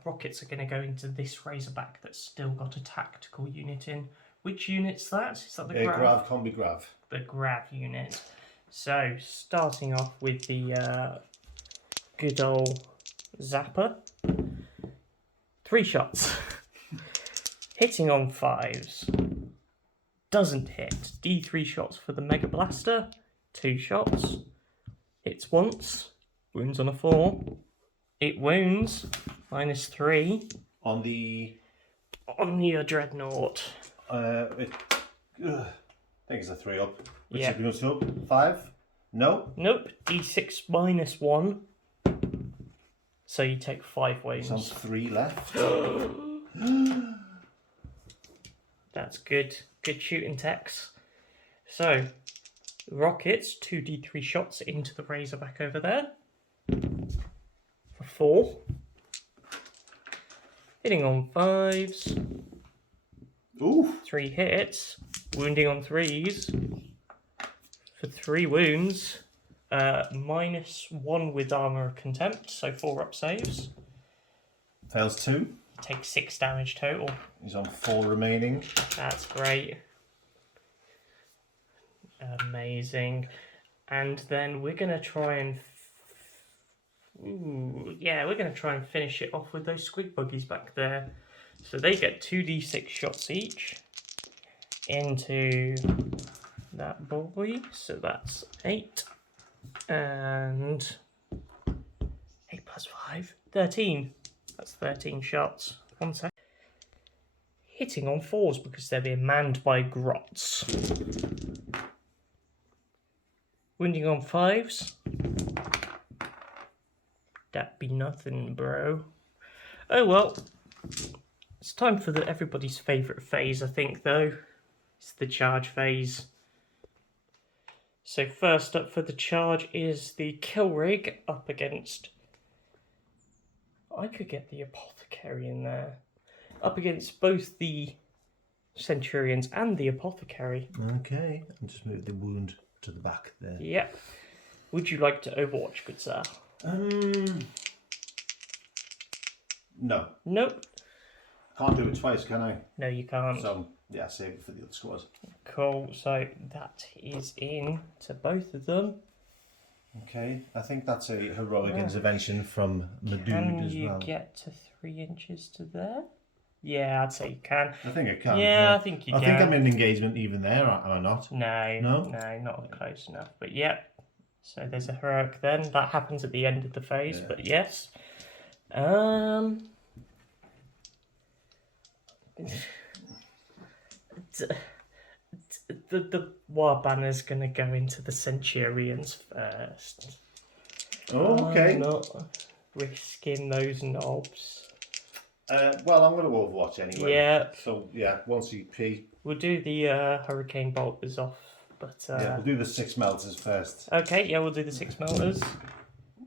rockets are going to go into this Razorback that's still got a tactical unit in. Which unit's that? Is that the Grav? Grav, Combi Grav. The Grav unit. So, starting off with the good old Zapper. 3 shots. Hitting on 5s. Doesn't hit. D3 shots for the Mega Blaster. 2 shots. Hits once. Wounds on a 4. It wounds. -3. On the Dreadnought. I think it's a 3 up. Which Yeah. is up? 5? No? Nope. D6 -1. So you take 5 wounds. There's 3 left. That's good. Good shooting techs. So, rockets, 2d3 shots into the Razorback over there. For 4. Hitting on 5s. Ooh. 3 hits. Wounding on 3s. For 3 wounds. -1 with Armour of Contempt, so 4 up saves. Fails 2. Takes 6 damage total. He's on 4 remaining. That's great. Amazing. And then we're going to try and... we're going to try and finish it off with those squig buggies back there. So they get 2d6 shots each into that boy. So that's 8. And 8 plus 5, 13. That's 13 shots. 1 sec. Hitting on 4s because they're being manned by grots. Wounding on 5s. That be nothing, bro. Oh well. It's time for everybody's favourite phase, I think, though. It's the charge phase. So first up for the charge is the kill rig up against... I could get the apothecary in there. Up against both the centurions and the apothecary. Okay, I'll just move the wound to the back there. Yep. Would you like to overwatch, good sir? No. Nope. Can't do it twice, can I? No, you can't. So, yeah, save it for the other squad. Cool, so that is in to both of them. Okay, I think that's a heroic intervention from Madood as well. Can you get to 3 inches to there? Yeah, I'd say you can. I think I can. Yeah, I think you can. I think I'm in engagement even there, am I not? No, No? no, not close enough. But yeah, so there's a heroic then. That happens at the end of the phase, Yeah. but yes. The war banner's gonna go into the centurions first. Oh, okay. I'm not risking those knobs. Well, I'm going to overwatch anyway. Yeah. So, yeah, 1 CP. We'll do the hurricane bolters off, but Yeah, we'll do the 6 melters first. okay, yeah, we'll do the 6 melters.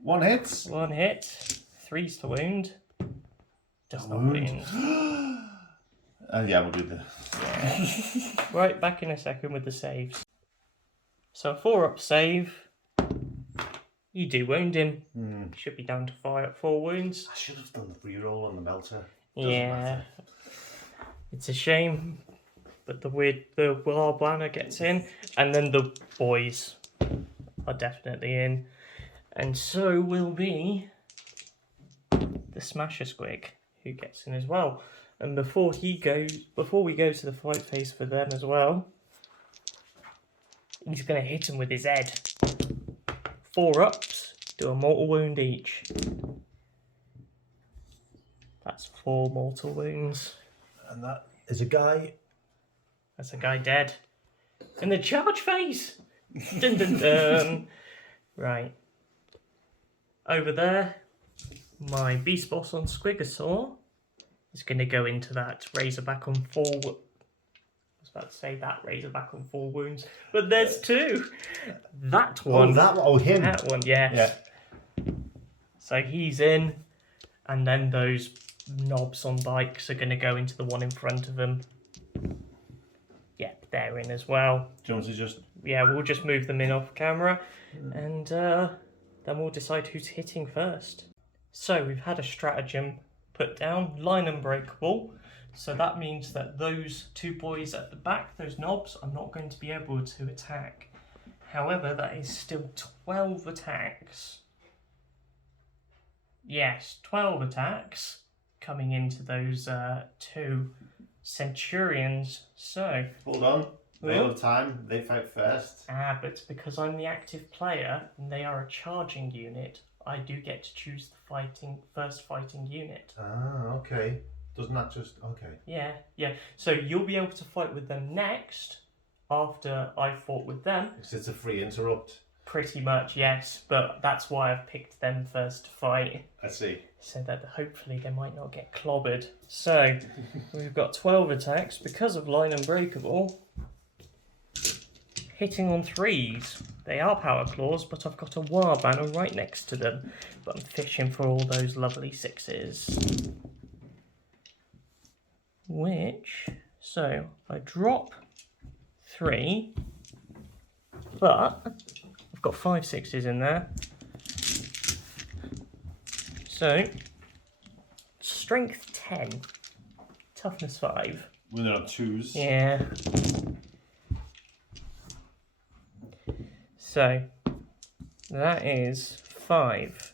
1 hit. 1 hit, 3's to wound. Does not wound. Yeah, we'll do the... Yeah. Right, back in a second with the saves. So 4 up save. You do wound him. Should be down to 4 wounds. I should have done the reroll on the melter. Yeah. Matter. It's a shame. But the war banner gets in. And then the boys are definitely in. And so will be the Smasher Squig, who gets in as well. And before we go to the fight phase for them as well, he's going to hit him with his head. 4 ups, do a mortal wound each. That's 4 mortal wounds. And that is a guy. That's a guy dead. In the charge phase! Dun dun dun! Right. Over there, my beast boss on Squigosaur is going to go into that Razorback on 4... I was about to say that Razorback on 4 wounds, but there's 2. That one. Oh, that one. Oh, him. That one, yes. Yeah. So he's in, and then those knobs on bikes are going to go into the one in front of him. Yep, they're in as well. Do you want to just... Yeah, we'll just move them in off camera, and then we'll decide who's hitting first. So we've had a stratagem put down, line unbreakable. So that means that those 2 boys at the back, those knobs, are not going to be able to attack. However, that is still 12 attacks. Yes, 12 attacks coming into those 2 Centurions. So. Hold on. Wheel of time. They fight first. But because I'm the active player and they are a charging unit, I do get to choose the first fighting unit. Ah, okay. Doesn't that just... Okay. Yeah. So you'll be able to fight with them next after I've fought with them. Because it's a free interrupt. Pretty much, yes. But that's why I've picked them first to fight. I see. So that hopefully they might not get clobbered. So we've got 12 attacks because of line unbreakable. Hitting on 3s. They are power claws, but I've got a war banner right next to them. But I'm fishing for all those lovely 6s. So I drop 3, but I've got 5 6s in there. So, strength 10, toughness 5. When they're on 2s. Yeah. So, that is 5,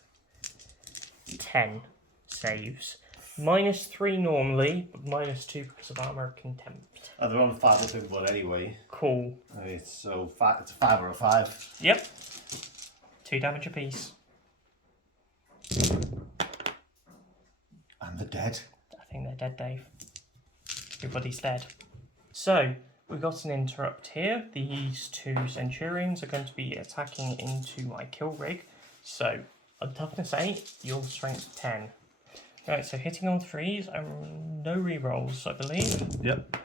10 saves. -3 normally, but -2 because of armor contempt. Oh, they're on 5 or 6 anyway. Cool. Right, so it's a 5 or a 5. Yep. 2 damage apiece. And they're dead. I think they're dead, Dave. Everybody's dead. So, we've got an interrupt here. These 2 Centurions are going to be attacking into my kill rig. So, on toughness 8, your strength 10. Right, so hitting on 3s, no rerolls, I believe. Yep.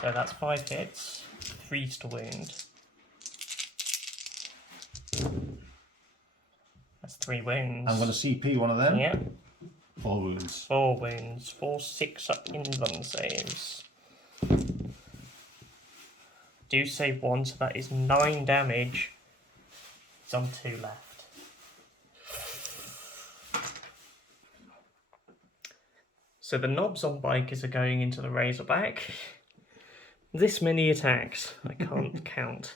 So that's 5 hits, 3s to wound. That's 3 wounds. I'm going to CP one of them. Yep. 4 wounds. 4 wounds, 4 6-up inland saves. Do save 1, so that is 9 damage. It's on 2 left. So the knobs on bikers are going into the Razorback. This many attacks. I can't count.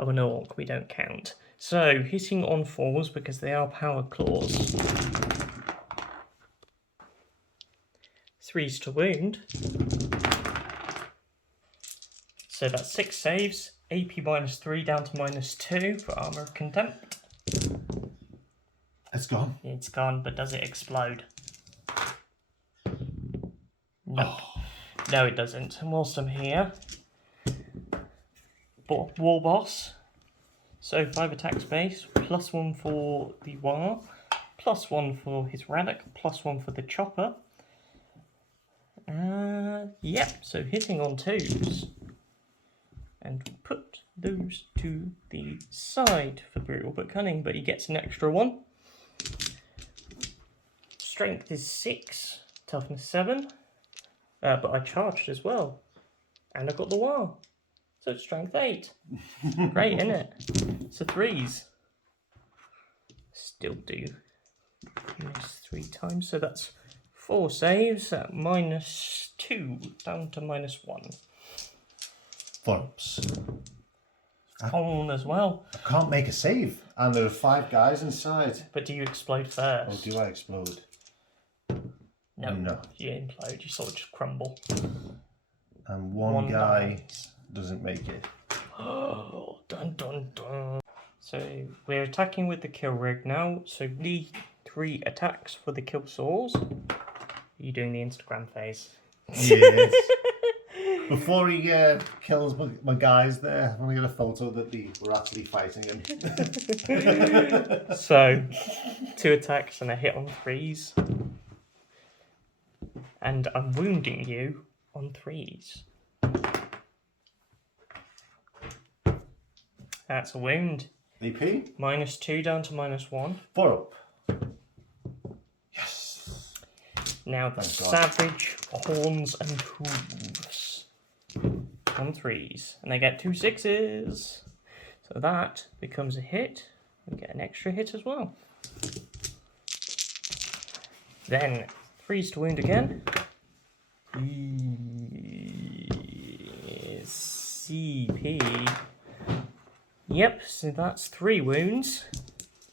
Oh, an Orc, we don't count. So, hitting on 4s because they are power claws. 3s to wound. So that's 6 saves. AP -3 down to -2 for armor of contempt. It's gone. It's gone, but does it explode? No. Oh. No, it doesn't. And whilst I'm here, War Boss. So 5 attacks base, +1 for the War, +1 for his Raddock, +1 for the Chopper. Yep, so hitting on 2s. And put those to the side for Brutal but Cunning, but he gets an extra 1. Strength is 6, toughness 7. But I charged as well. And I got the War. So it's strength 8. Great, isn't it? So 3s. Still do. Miss 3 times, so that's 4 saves at -2 down to -1. 4 ups. On as well. I can't make a save, and there are 5 guys inside. But do you explode first? Oh, do I explode? No. No. You implode, you sort of just crumble. And one guy dies. doesn't make it. Oh, dun dun dun. So we're attacking with the kill rig now. So need 3 attacks for the kill saws. Are you doing the Instagram phase? Yes. Before he kills my guys there, I want to get a photo that we're actually fighting him. So 2 attacks and a hit on 3s. And I'm wounding you on 3s. That's a wound. AP? -2 down to -1. 4 up. Yes. Now the savage horns and hooves on 3s. And they get 2 6s. So that becomes a hit. We get an extra hit as well. Then 3s to wound again. CP. Yep, so that's 3 wounds.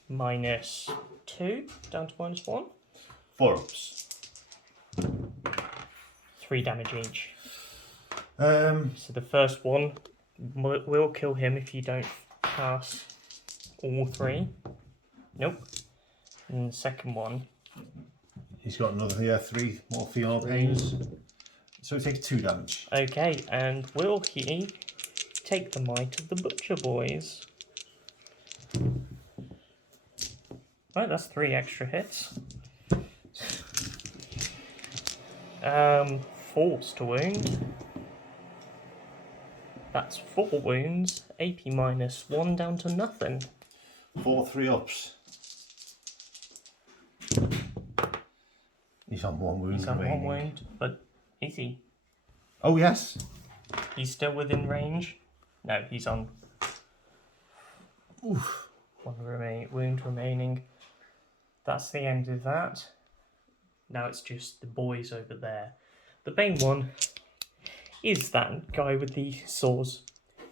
-2 down to -1. 4 ups. 3 damage each. So So the first one will kill him if you don't pass all 3. Nope. And the second one. He's got another 3 more female pains. So he takes 2 damage. Okay, and will he take the might of the Butcher Boys? Right, that's 3 extra hits. Force to wound. That's 4 wounds. AP -1 down to nothing. 4 3 ups. He's on 1 wound. He's on remaining. 1 wound, but is he? Oh yes. He's still within range? No, he's on. Oof. 1 wound remaining. That's the end of that. Now it's just the boys over there. The main one is that guy with the saws.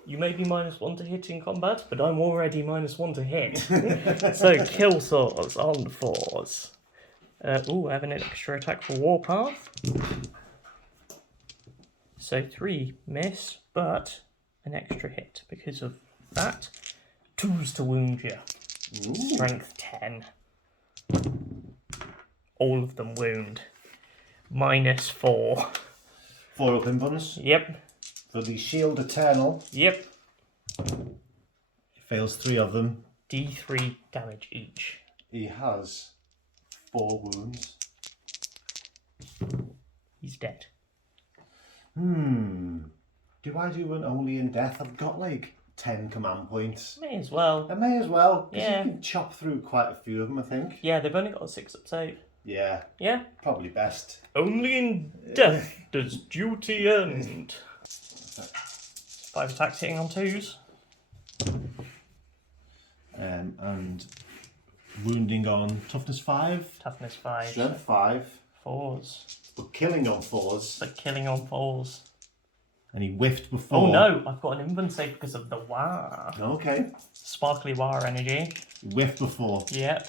You may be -1 to hit in combat, but I'm already -1 to hit. So kill saws on 4s. I have an extra attack for Warpath. So 3 miss, but an extra hit because of that. 2s to wound you. Ooh. Strength 10. All of them wound. -4. 4 up in bonus. Yep. For the Shield Eternal. Yep. He fails 3 of them. D3 damage each. He has 4 wounds. He's dead. Do I do an only in death? I've got like 10 command points. May as well. I may as well, because Yeah. you can chop through quite a few of them, I think. Yeah, they've only got a 6 up save. Yeah, Yeah. probably best. Only in death does duty end. 5 attacks hitting on 2s. And wounding on toughness 5, Toughness 5. strength 5, 4s. but killing on 4s. But killing on 4s. And he whiffed before. Oh no, I've got an invuln save because of the War. Okay. Sparkly War energy. He whiffed before. Yep.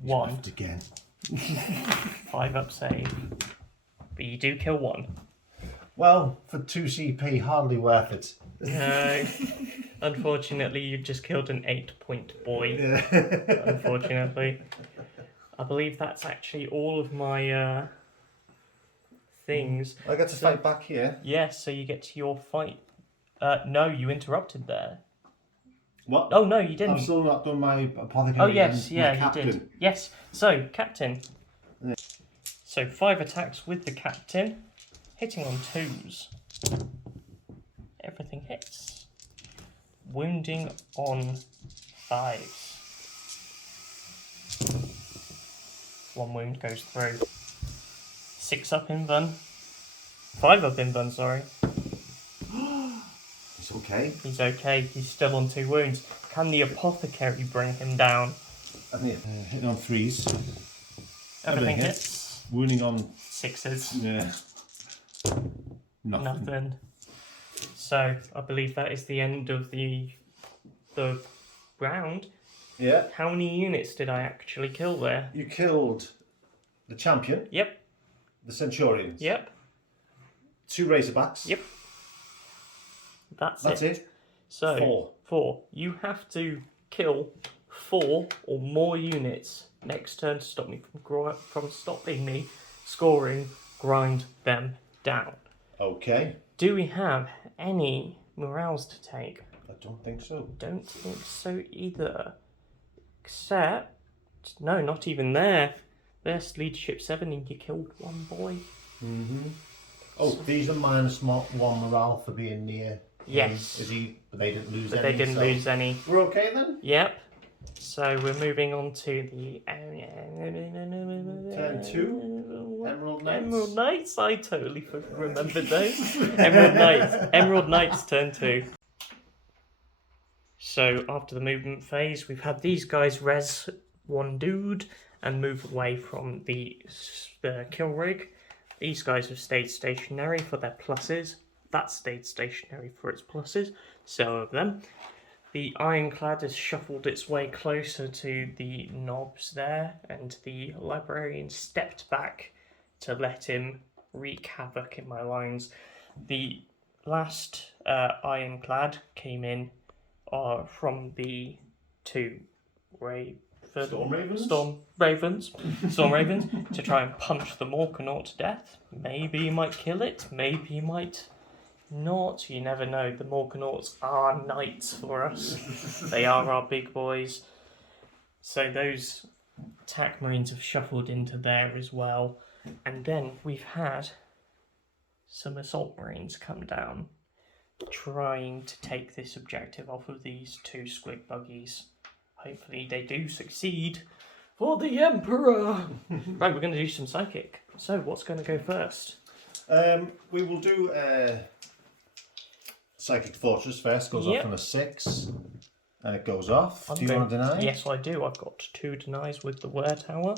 1. Whiffed again. 5 up save. But you do kill 1. Well, for 2 CP, hardly worth it. No. Unfortunately, you just killed an 8-point boy. Unfortunately. I believe that's actually all of my things. I get to fight back here. Yes, so you get to your fight. No, you interrupted there. What? Oh, no, you didn't. I've still not done my apothecary. Oh, yes, and my yeah, you captain. did. Yes, so, Captain. Yeah. So, 5 attacks with the Captain. Hitting on 2s. Everything hits. Wounding on 5s. 1 wound goes through. 6 up invuln. 5 up invuln, sorry. It's okay. He's okay, he's still on 2 wounds. Can the apothecary bring him down? I mean, hitting on 3s. Everything hits. Wounding on 6s. yeah. Nothing. So I believe that is the end of the round. Yeah. How many units did I actually kill there? You killed the champion. Yep. The centurions. Yep. 2 razorbacks. Yep. That's it. So 4. You have to kill 4 or more units next turn to stop me from stopping me scoring. Grind them down. Okay. Do we have any morales to take? I don't think so. Don't think so either. Except, no, not even there. There's leadership 7 and you killed 1 boy. Oh, these are -1 morale for being near. Yes. Is he? But they didn't lose But any. they didn't lose any. We're okay then. Yep. So we're moving on to the Turn 2. Emerald Knights. Emerald Knights. I totally remembered those. Emerald Knights turn 2. So after the movement phase, we've had these guys res 1 dude and move away from the kill rig. These guys have stayed stationary for their pluses. That stayed stationary for its pluses. So have them. The ironclad has shuffled its way closer to the knobs there, and the librarian stepped back to let him wreak havoc in my lines. The last ironclad came in from the two Storm Ravens? Storm Ravens to try and punch the Morkanaut to death. Maybe he might kill it, maybe he might not. You never know. The Morkanauts are knights for us. They are our big boys. So those attack marines have shuffled into there as well. And then we've had some assault marines come down, trying to take this objective off of these two squig buggies. Hopefully they do succeed for the Emperor. Right, we're going to do some psychic. So what's going to go first? We will do Psychic Fortress first. Goes off on a 6. And it goes off. Do you want to deny? Yes, I do. I've got 2 denies with the Were Tower.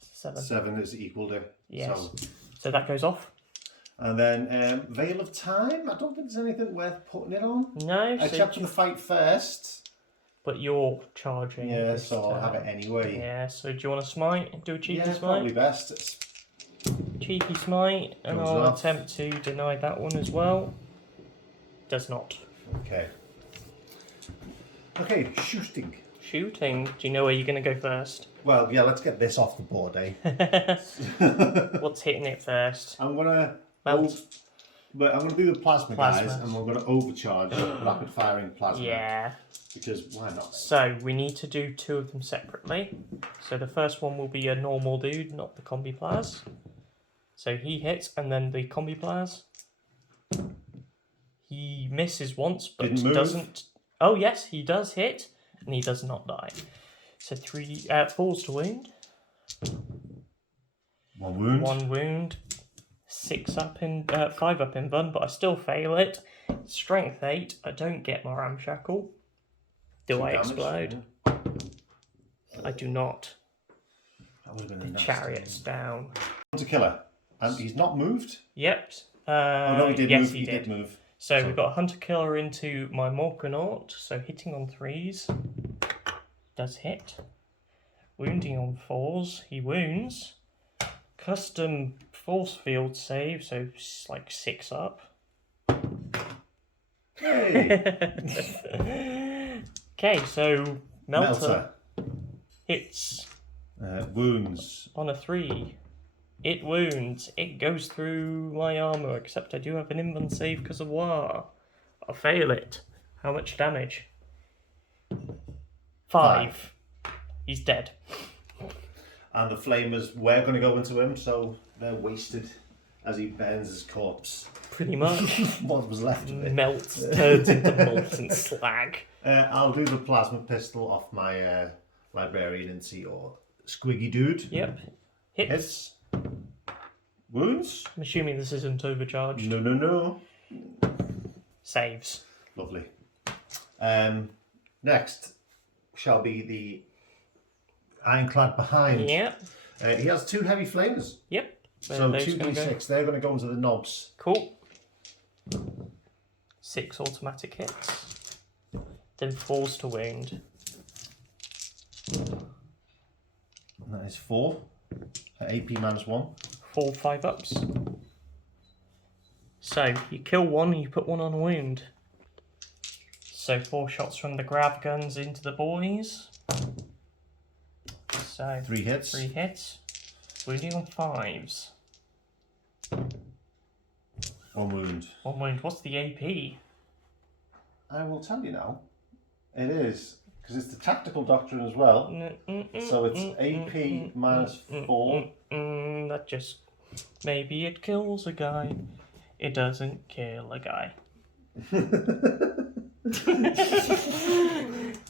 7. 7 is equal to. Yes. So that goes off. And then Veil of Time. I don't think there's anything worth putting it on. No. Except for the fight first. But you're charging. Yeah, so I'll have it anyway. Yeah, so do you want to smite? Do a cheeky smite? Probably best. Cheeky smite, and I'll attempt to deny that one as well. Does not. Okay. Okay, shooting. Shooting. Do you know where you're going to go first? Well, yeah, let's get this off the board, eh? What's hitting it first? I'm gonna do the plasma guys, and we're gonna overcharge rapid firing plasma. Yeah. Because why not? So we need to do 2 of them separately. So the first one will be a normal dude, not the combi plas. So he hits, and then the combi plas. He misses once, but doesn't. Oh yes, he does hit, and he does not die. So 3 falls to wound. 1 wound. 1 wound. 5 up in Vun, but I still fail it. Strength 8. I don't get my ramshackle. Do I explode? Yeah. I do not. That would have been the chariot's down. To killer, and he's not moved. Yep. Oh no, he did move. He did move. So we've got a hunter killer into my Morkanaut. So hitting on 3s does hit. Wounding on 4s, he wounds. Custom force field save, so like 6 up. Hey. Okay, so Melter hits. Wounds. On a 3. It wounds. It goes through my armour, except I do have an invuln save because of War. I'll fail it. How much damage? 5. He's dead. And the flamers were going to go into him, so they're wasted as he burns his corpse. Pretty much. What was left of it. Melts, turns into molten slag. I'll do the plasma pistol off my librarian into your squiggy dude. Yep. Hits. Wounds. I'm assuming this isn't overcharged. No. Saves. Lovely. Next shall be the ironclad behind. Yep. He has 2 heavy flames. Yep. So 2d6, they're going to go into the knobs. Cool. 6 automatic hits. Then falls to wound. And that is 4. AP -1. 4 5-ups. So you kill 1 and you put 1 on a wound. So 4 shots from the grab guns into the boys. So 3 hits. 3 hits. Wounding on 5s. 1 wound. 1 wound. What's the AP? I will tell you now. It is, because it's the tactical doctrine as well. So it's AP -4. That just... Maybe it kills a guy. It doesn't kill a guy.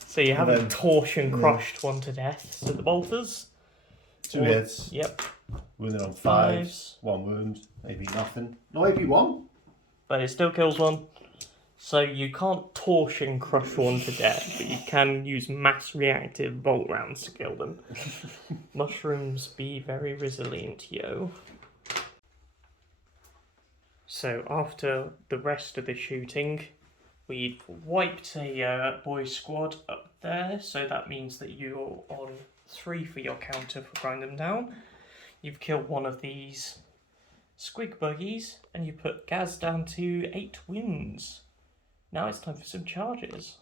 So you haven't torsion crushed one to death. So the bolters. 2 hits. Yep. Wounded on 5s. 1 wound. AP nothing. No AP 1. But it still kills 1. So you can't torsion crush one to death, but you can use mass reactive bolt rounds to kill them. Mushrooms be very resilient, yo. So after the rest of the shooting, we've wiped a boys squad up there, so that means that you're on 3 for your counter for grind them down. You've killed one of these squig buggies, and you put Ghaz down to 8 wounds. Now it's time for some charges.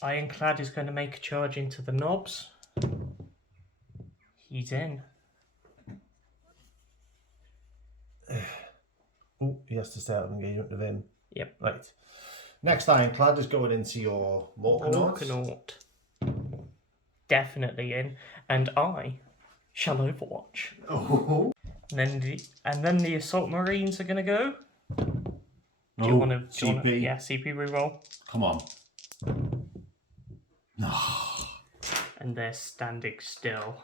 Ironclad is going to make a charge into the knobs. He's in. Oh, he has to stay out of engagement with him. Yep. Right. Next Ironclad is going into your Morkanaut. Definitely in. And I shall overwatch. Oh. And then the Assault Marines are going to go. Do you want to... CP. Yeah, CP reroll. Come on. No. And they're standing still.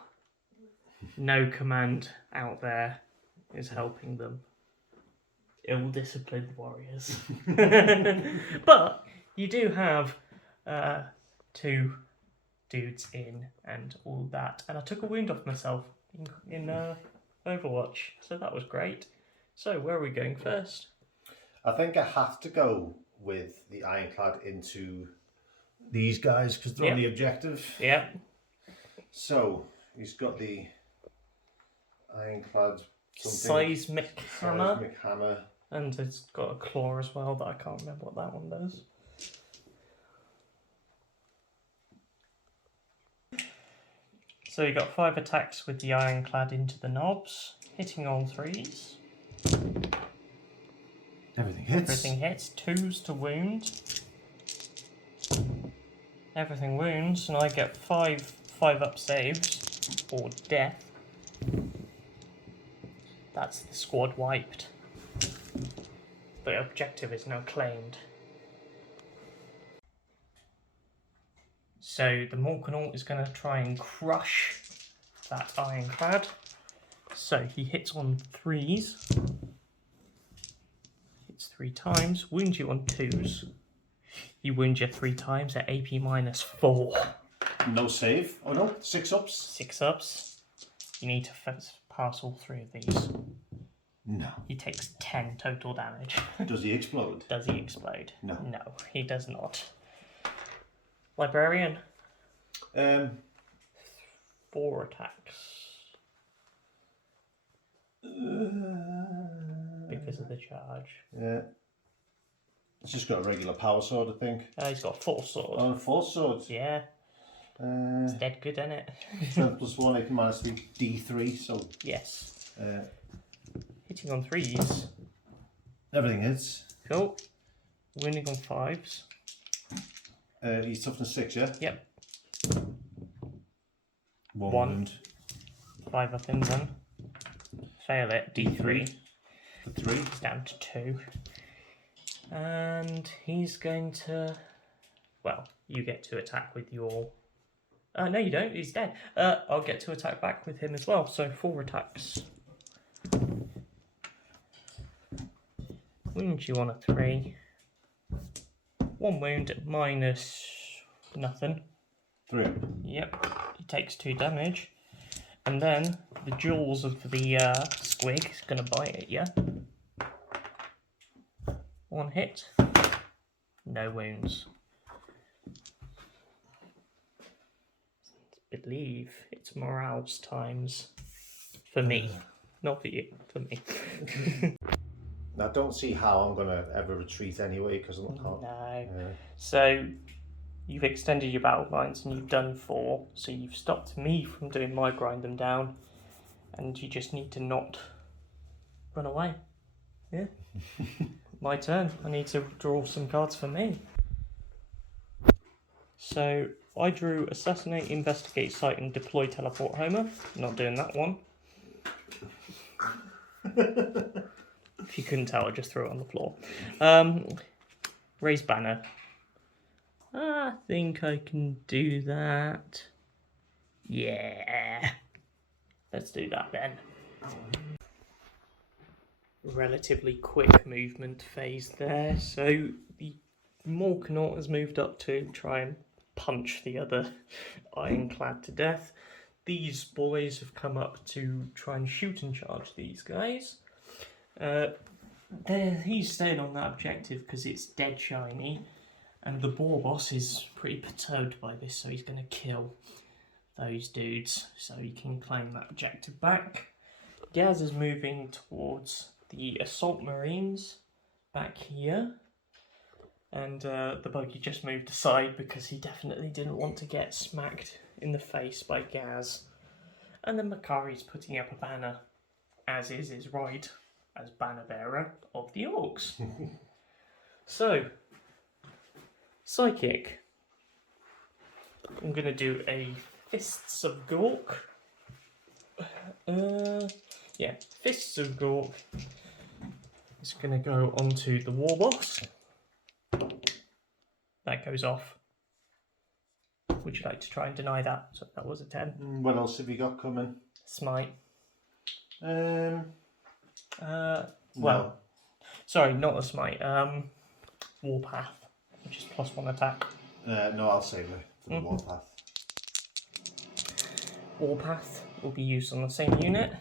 No command out there is helping them. Ill-disciplined warriors. But you do have 2 dudes in and all that. And I took a wound off myself in Overwatch, so that was great. So where are we going first? I think I have to go with the Ironclad into these guys because they're on the objective. Yep. So he's got the Ironclad seismic hammer. hammer. And it's got a claw as well, but I can't remember what that one does. So you got 5 attacks with the Ironclad into the knobs, hitting all 3s. Everything hits. Everything hits. 2s to wound. Everything wounds, and I get 5 up saves or death. That's the squad wiped. The objective is now claimed. So the Morkanaut is going to try and crush that Ironclad. So he hits on 3s. Hits 3 times. Wounds you on 2s. He wounds you 3 times at AP -4. No save. Oh no, 6 ups. 6 ups. You need to pass all 3 of these. No. He takes 10 total damage. Does he explode? Does he explode? No. No, he does not. Librarian. 4 attacks. Because of the charge. Yeah. It's just got a regular power sword, I think. He's got 4 swords. Oh, 4 swords. Yeah. It's dead good, isn't it? Strength +1, AP -3, D3, so... Yes. Hitting on 3s. Everything hits. Cool. Wounding on 5s. He's toughness 6, yeah? Yep. 1 wound. 5 up in 1. Fail it. D3. For 3. He's down to 2. And he's going to... Well, you get to attack with your... no, you don't. He's dead. I'll get to attack back with him as well. So 4 attacks. Wound you on a 3. 1 wound at minus nothing. 3 up. Yep. He takes 2 damage. And then the jaws of the squig is going to bite at you. 1 hit. No wounds. I believe it's morals times. For me. Not for you. For me. I don't see how I'm going to ever retreat anyway, because I'm not... No. So, you've extended your battle lines and you've done 4, so you've stopped me from doing my grind them down, and you just need to not run away. Yeah. My turn. I need to draw some cards for me. So, I drew Assassinate, Investigate, Sight, and Deploy Teleport Homer. Not doing that one. If you couldn't tell, I just threw it on the floor. Raise Banner. I think I can do that. Yeah. Let's do that then. Relatively quick movement phase there. So the Morkanaut has moved up to try and punch the other Ironclad to death. These boys have come up to try and shoot and charge these guys. he's staying on that objective because it's dead shiny, and the boar boss is pretty perturbed by this, so he's going to kill those dudes so he can claim that objective back. Ghaz is moving towards the assault marines back here, and the buggy just moved aside because he definitely didn't want to get smacked in the face by Ghaz. And then Makari's putting up a banner, as is his right as banner bearer of the Orcs. So, Psychic. I'm going to do a Fists of Gork. Yeah, Fists of Gork. It's going to go onto the war boss. That goes off. Would you like to try and deny that? So that was a 10. What else have you got coming? Smite. Well, sorry, not a smite. Warpath, which is +1 attack. no, I'll save it for the Warpath. Warpath will be used on the same unit.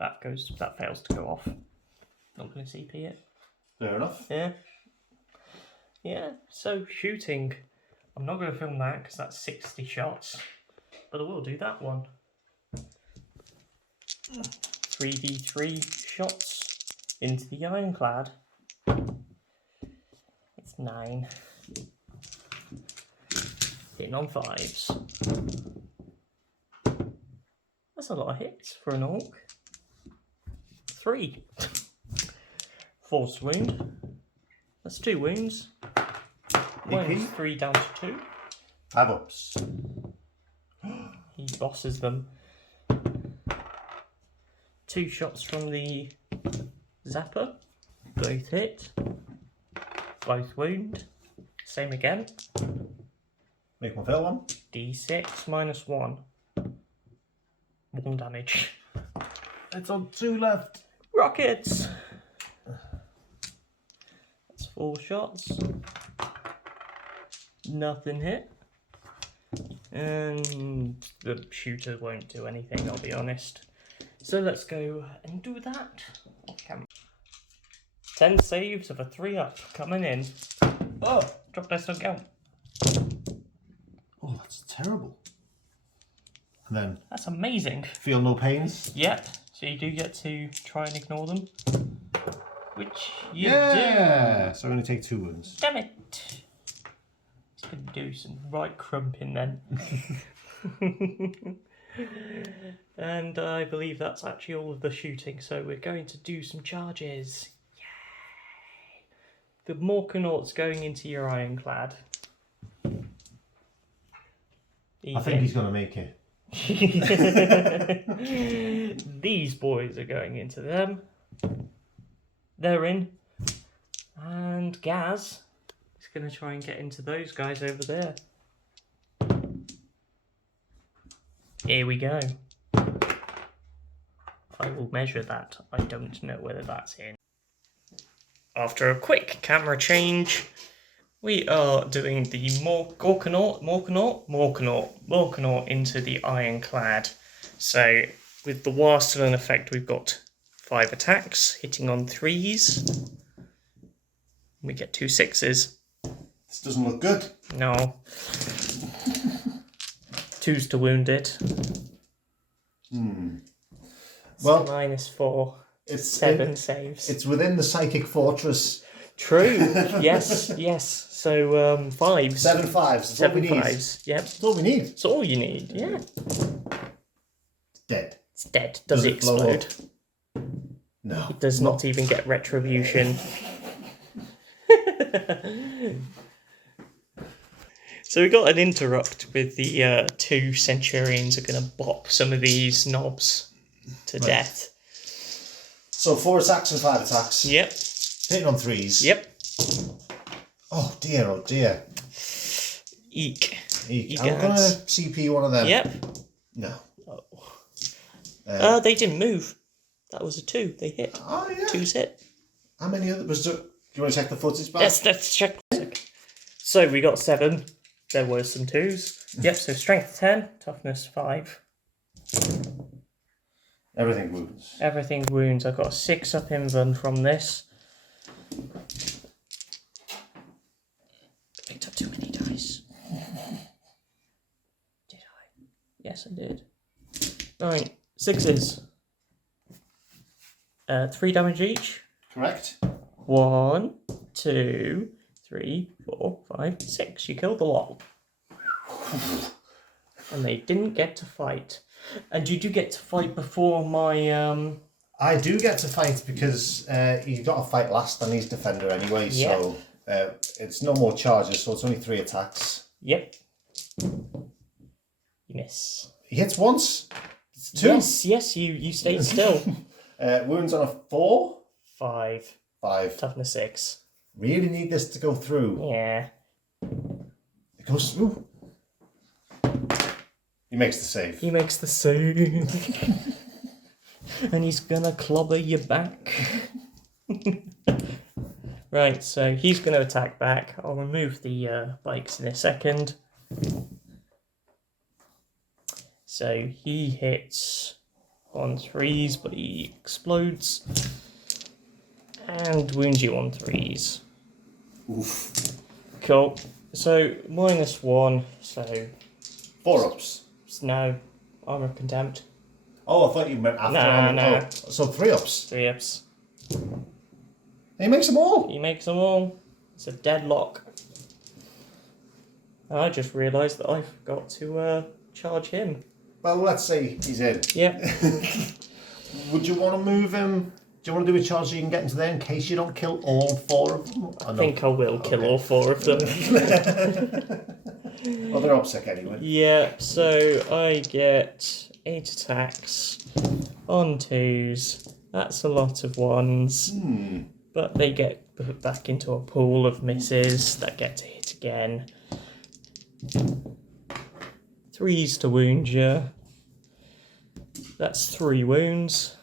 That fails to go off. Not going to CP it. Fair enough. Yeah. Yeah. So shooting. I'm not going to film that because that's 60 shots, but I will do that one. 3v3 shots into the ironclad. It's 9. Hitting on 5s. That's a lot of hits for an orc. 3. Force wound. That's 2 wounds. Minus 3 down to 2. 5 ups. He bosses them. 2 shots from the Zapper. Both hit. Both wound. Same again. Make my fail one. D6 minus 1. 1 damage. It's on 2 left. Rockets! That's 4 shots. Nothing hit. And the shooter won't do anything, I'll be honest. So let's go and do that off camera. 10 saves of a 3 up coming in. Oh, drop dice don't count. Oh, that's terrible. And then That's amazing. feel no pains. Yep, so you do get to try and ignore them. Which you Yeah! So I'm going to take 2 wounds. do. Damn it. It's going to do some right crumping then. And I believe that's actually all of the shooting, so we're going to do some charges. Yay! The Morkanauts going into your ironclad. I think he's going to make it. These boys are going into them. They're in. And Ghaz is going to try and get into those guys over there. Here we go. I will measure that. I don't know whether that's in. After a quick camera change, we are doing the Morkanaut into the ironclad. So with the War still in effect, we've got 5 attacks, hitting on 3s. We get 2 6s. This doesn't look good. No. 2s to wound it. Well, minus 4. It's 7 saves. It's within the psychic fortress. True. Yes, yes. So 5s. 7 5s. That's all we 7 need. 5s. Yep. That's all we need. That's all you need. Yeah. It's dead. It's dead. Does it blow explode? up? No. It does not even get retribution. So we got an interrupt with the 2 centurions are going to bop some of these knobs to death. So 4 attacks and 5 attacks. Yep. Hitting on 3s. Yep. Oh dear, oh dear. Eek. I'm going to CP one of them. Yep. No. They didn't move. That was a 2. They hit. Oh yeah. 2s hit. How many other was there? Do you want to check the footage back? Let's check. So we got 7. There were some 2s. Yep, so strength 10, toughness 5. Everything wounds. Everything wounds. I've got a 6 up invuln from this. Picked up too many dice. Did I? Yes, I did. Right, 6s. 3 damage each. Correct. 1, 2, 3, 4, 5, 6. You killed the lot. And they didn't get to fight. And you do get to fight before my... I do get to fight because he's got to fight last and he's defender anyway, so it's no more charges, so it's only 3 attacks. Yep. You miss. He hits once. It's 2. Yes, you stayed still. Wounds on a 4. 5. 5. Toughness 6. Really need this to go through. Yeah. It goes through. He makes the save. He makes the save. And he's gonna clobber you back. Right, so he's gonna attack back. I'll remove the bikes in a second. So he hits on 3s, but he explodes. And wounds you on 3s. Oof. Cool. So, -1, so... 4 ups. No, armor of contempt. Oh, I thought you meant after. No. Oh, so 3 ups. 3 ups. He makes them all. He makes them all. It's a deadlock. I just realised that I forgot to charge him. Well, let's say he's in. Yep. Would you want to move him? Do you want to do a charge so you can get into there in case you don't kill all 4 of them? I think I will kill all 4 of them. Well, they're upset anyway. Yeah, so I get 8 attacks on 2s. That's a lot of 1s. But they get put back into a pool of misses that get to hit again. 3s to wound you. That's 3 wounds.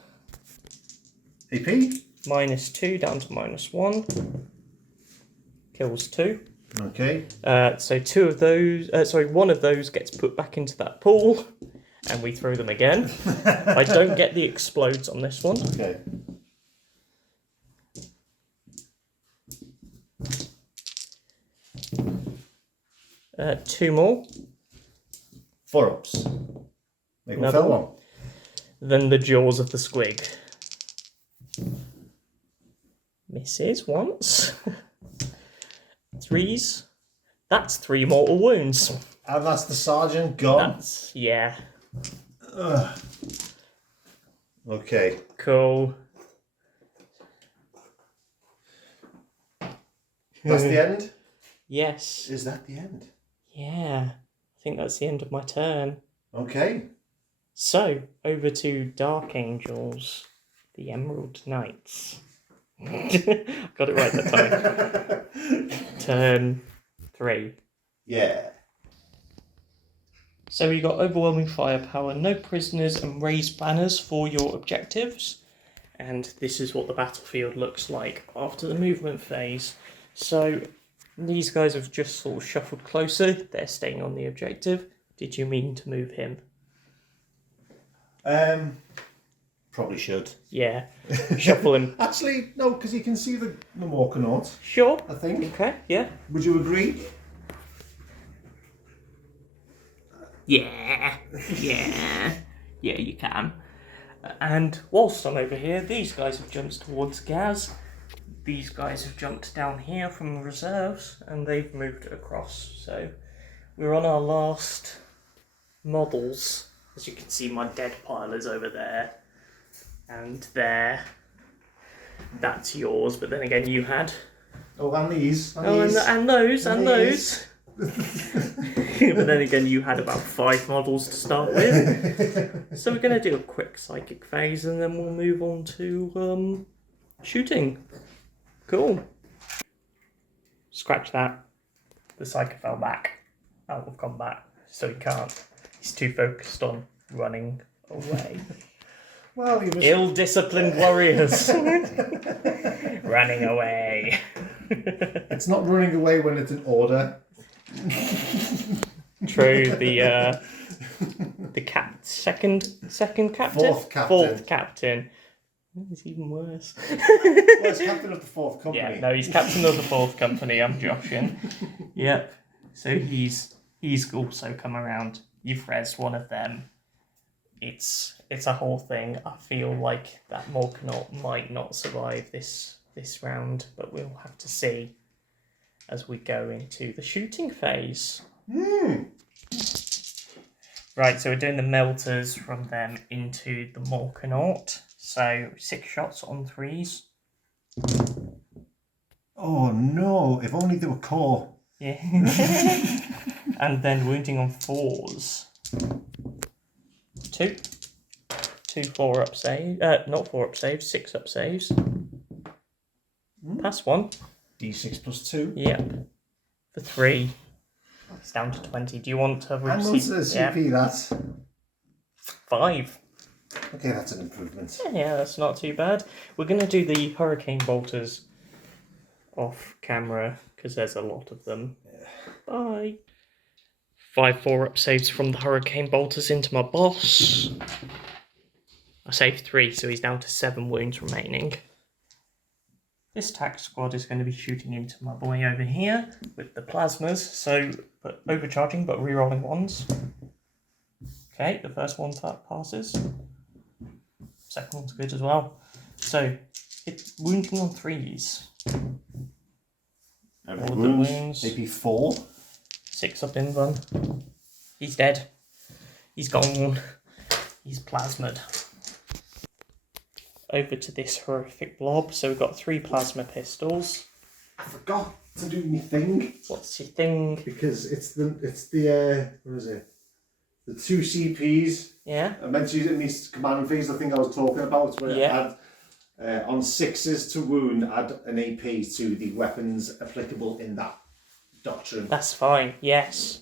AP? -2 down to -1. Kills 2. Okay. So 2 of those, one of those gets put back into that pool, and we throw them again. I don't get the explodes on this one. Okay. Two more. 4 ups. Make one Another fell one. one. Then the jaws of the squig. Misses once. 3s. That's 3 mortal wounds. And that's the sergeant gone. That's, yeah. Ugh. Okay. Cool. That's the end? Yes. Is that the end? Yeah. I think that's the end of my turn. Okay. So, over to Dark Angels, the Emerald Knights. Got it right that time. Turn 3. Yeah. So you got overwhelming firepower, no prisoners, and raised banners for your objectives. And this is what the battlefield looks like after the movement phase. So these guys have just sort of shuffled closer. They're staying on the objective. Did you mean to move him? Probably should. Yeah. Shuffle him. Actually, no, because you can see the Morkanaut, Sure. I think. Okay, yeah. Would you agree? Yeah. Yeah, you can. And whilst I'm over here, these guys have jumped towards Ghaz. These guys have jumped down here from the reserves, and they've moved across. So we're on our last models. As you can see, my dead pile is over there. And there. That's yours, but then again you had... Oh, and these. And Oh, these. and those, and these. But then again, you had about 5 models to start with. So we're going to do a quick psychic phase, and then we'll move on to shooting. Cool. Scratch that. The psychic fell back out of combat, so he can't. He's too focused on running away. Well, he was... Ill-disciplined warriors. Running away. It's not running away when it's an order. True. The second captain. Fourth captain. Fourth captain It's even worse. Well, he's captain of the 4th company. Yeah, no, he's captain of the 4th company. I'm joshing. Yep. So he's also come around. You've rezzed one of them. It's a whole thing. I feel like that Morkanaut might not survive this round, but we'll have to see as we go into the shooting phase. Right, so we're doing the melters from them into the Morkanaut. So 6 shots on 3s. Oh no, if only they were core. Yeah. And then wounding on 4s. 2 4-up saves. Not 4-up saves, 6-up saves. Pass 1. D6 plus 2. Yep. For 3. It's down to 20. Do you want to And what's the CP that? 5. Okay, that's an improvement. Yeah, that's not too bad. We're going to do the Hurricane Bolters off camera because there's a lot of them. Yeah. Bye. 5 4-up saves from the Hurricane Bolters into my boss. I saved 3, so he's down to 7 wounds remaining. This tac squad is going to be shooting into my boy over here with the plasmas, so but overcharging but rerolling 1s. Okay, the first one passes. Second one's good as well. So, it's wounding on 3s. All of the wounds. Maybe 4. 6 up in them. He's dead. He's gone. He's plasmid. Over to this horrific blob. So we've got 3 plasma pistols. I forgot to do my thing. What's your thing? Because it's the what is it? The 2 CPs. Yeah. I meant to use it in this command phase. I think I was talking about where I had on 6s to wound, add an AP to the weapons applicable in that doctrine. That's fine. Yes.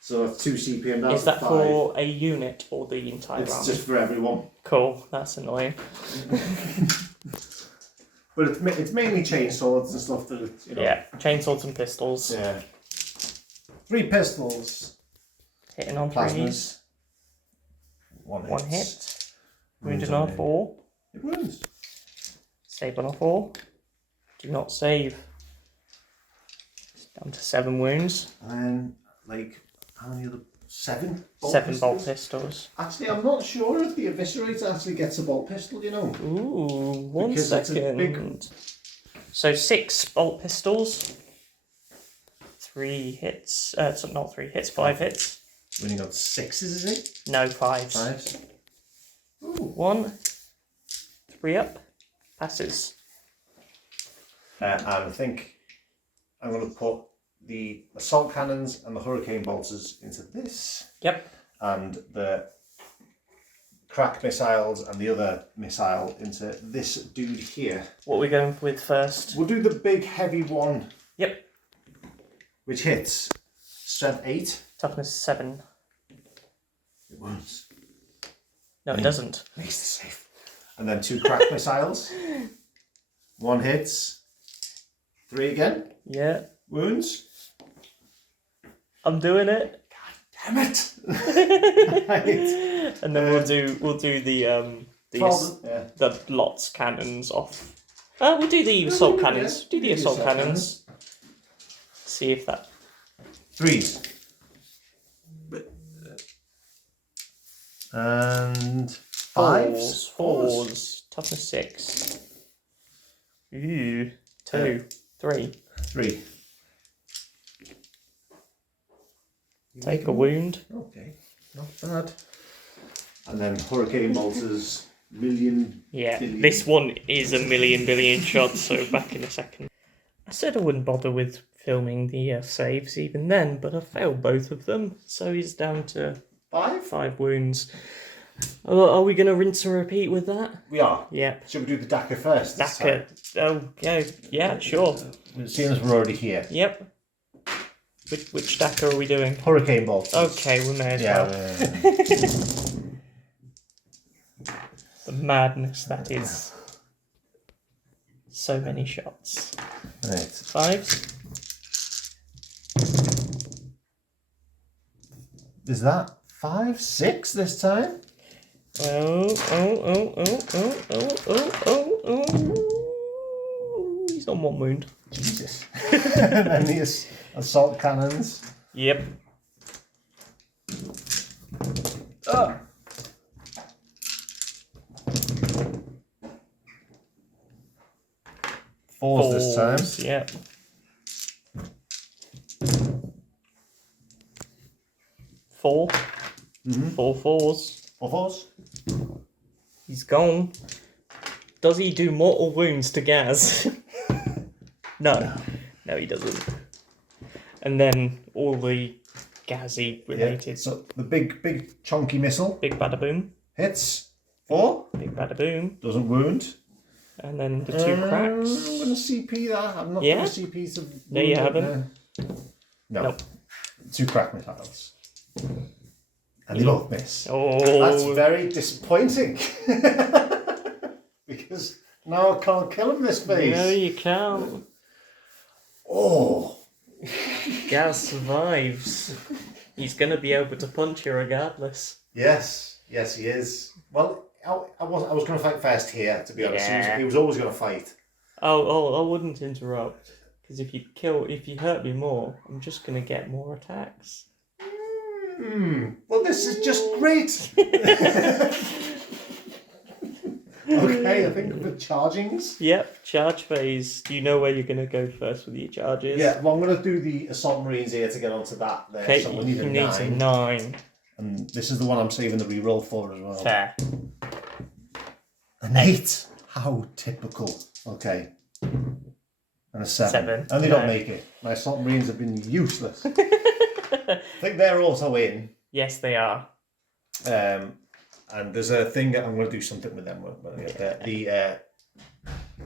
So that's 2 CP and that's Is that 5. for a unit or the entire army? It's just for everyone. Cool. That's annoying. But it's mainly chainswords and stuff that Yeah, chainswords and pistols. Yeah. 3 pistols. Hitting on Plasmas. 3s. 1 hit. Wounded on 4. It wounds. Save on a 4. Do not save. It's down to 7 wounds. And then, how many other? 7? 7 bolt pistols. Actually, I'm not sure if the Eviscerator actually gets a bolt pistol, you know. Ooh, one because second. So 6 bolt pistols. 3 hits. So not 3 hits, 5 hits. Winning on 6s, is it? No, 5s. 5s. Ooh. 1. 3 up. Passes. And I think I'm going to put the assault cannons and the hurricane bolters into this. Yep. And the crack missiles and the other missile into this dude here. What are we going with first? We'll do the big heavy one. Yep. Which hits strength 8. Toughness 7. It wounds. No, it doesn't. Makes the save. And then 2 crack missiles. 1 hits. 3 again. Yeah. Wounds. I'm doing it. God damn it! Right. And then we'll do the lots cannons off. We'll do the assault cannons. Do the assault cannons. See if that 3s. And 5s. 4s. Toughness 6. Ooh. 2. 3. 3. Take a wound. Okay, not bad. And then hurricane bolters, million. Yeah, billion. this one is a billion shots, so back in a second. I said I wouldn't bother with filming the saves even then, but I failed both of them, so he's down to 5 wounds. Are we going to rinse and repeat with that? We are. Yeah. Should we do the DACA first? DACA. Oh, yeah, sure. Seeing as we're already here. Yep. Which DACA are we doing? Hurricane bolters. Okay, we may as well. The madness that is. So many shots. Right. 5s. Is that 5, 6 this time? Oh. He's on 1 wound. Jesus. And the assault cannons. Yep. Ah. Fours this time. Yep. 4. 4 fours. 4 fours. He's gone. Does he do mortal wounds to Ghaz? No. No, he doesn't. And then all the Ghazi related. Yeah. So the big chunky missile. Big bada boom. Hits. 4. Big bada boom. Doesn't wound. And then the 2 cracks. I'm going to CP that. I'm not going to CP to... No, you haven't. No. Nope. 2 crack missiles. And they both miss. Oh. That's very disappointing. Because now I can't kill him this phase. No, you can't. Oh. Ghaz survives. He's going to be able to punch you regardless. Yes. Yes, he is. Well, I was going to fight first here, to be honest. Yeah. He was always going to fight. Oh, I wouldn't interrupt. Because if you hurt me more, I'm just going to get more attacks. Well, this is just great. Okay, I think the chargings. Yep, charge phase. Do you know where you're going to go first with your charges? Yeah, well, I'm going to do the Assault Marines here to get onto that there. Okay, so we'll you need a 9. And this is the one I'm saving the reroll for as well. Fair. An 8? How typical. Okay. And a 7. And they don't make it. My Assault Marines have been useless. I think they're also in. Yes, they are. And there's a thing that I'm going to do something with them when I get there. The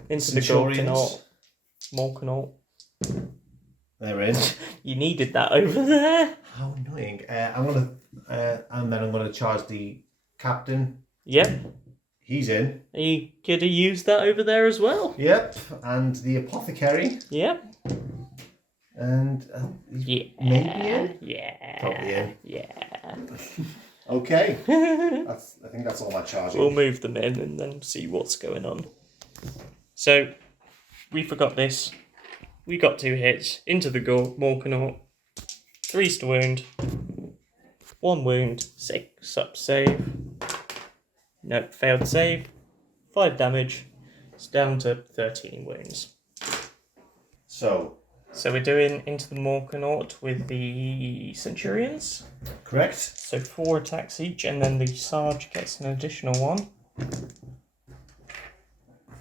into the Centurions. Morkanaut. They're in. You needed that over there. How annoying. I'm going to... and then I'm going to charge the captain. Yep. He's in. You could have used that over there as well. Yep. And the apothecary. Yep. And maybe in? Yeah. Probably in. Yeah. Okay. I think that's all my charging. We'll move them in and then see what's going on. So, we forgot this. We got 2 hits into the Morkanaut. 3's to wound. 1 wound. 6 up save. Nope, failed save. 5 damage. It's down to 13 wounds. So we're doing into the Morkanaut with the Centurions. Correct. So 4 attacks each, and then the Sarge gets an additional 1.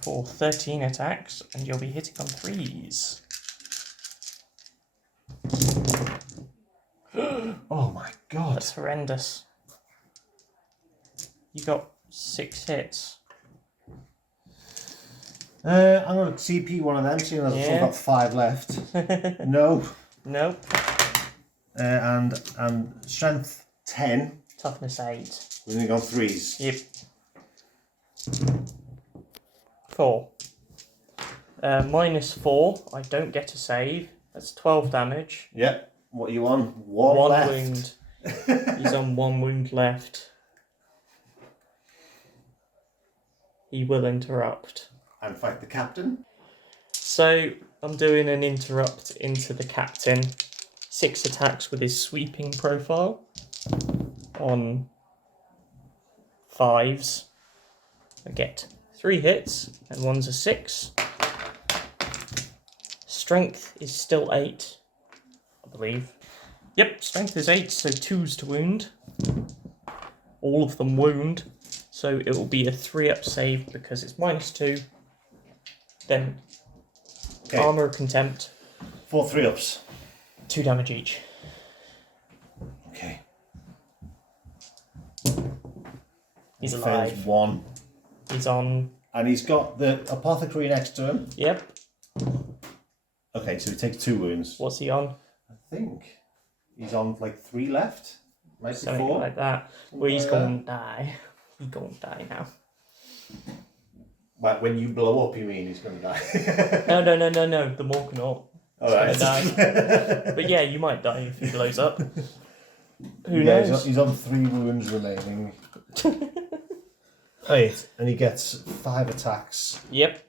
For 13 attacks, and you'll be hitting on 3s. Oh my god. That's horrendous. You got 6 hits. I'm going to CP one of them, seeing as I've still got 5 left. No. Nope. And strength 10. Toughness 8. We've only gone 3s. Yep. 4. Minus 4. I don't get a save. That's 12 damage. Yep. What are you on? 1 left. Wound. He's on 1 wound left. He will interrupt. And fight the captain. So I'm doing an interrupt into the captain. 6 attacks with his sweeping profile on 5s. I get 3 hits and 1's a 6. Strength is still 8, I believe. Yep, strength is 8, so 2's to wound. All of them wound, so it will be a 3-up save because it's minus 2. Then armor of contempt. 4 3-ups. 2 damage each. Okay. He's alive. Fails 1. He's on. And he's got the apothecary next to him. Yep. Okay, so he takes 2 wounds. What's he on? I think he's on like 3 left. Maybe Something 4. like that. Well, he's gonna die. He's gonna die now. But when you blow up, you mean he's gonna die? No. The Morkanaut. Alright. Die. But yeah, you might die if he blows up. Who knows? He's on 3 wounds remaining. Right, and he gets 5 attacks. Yep.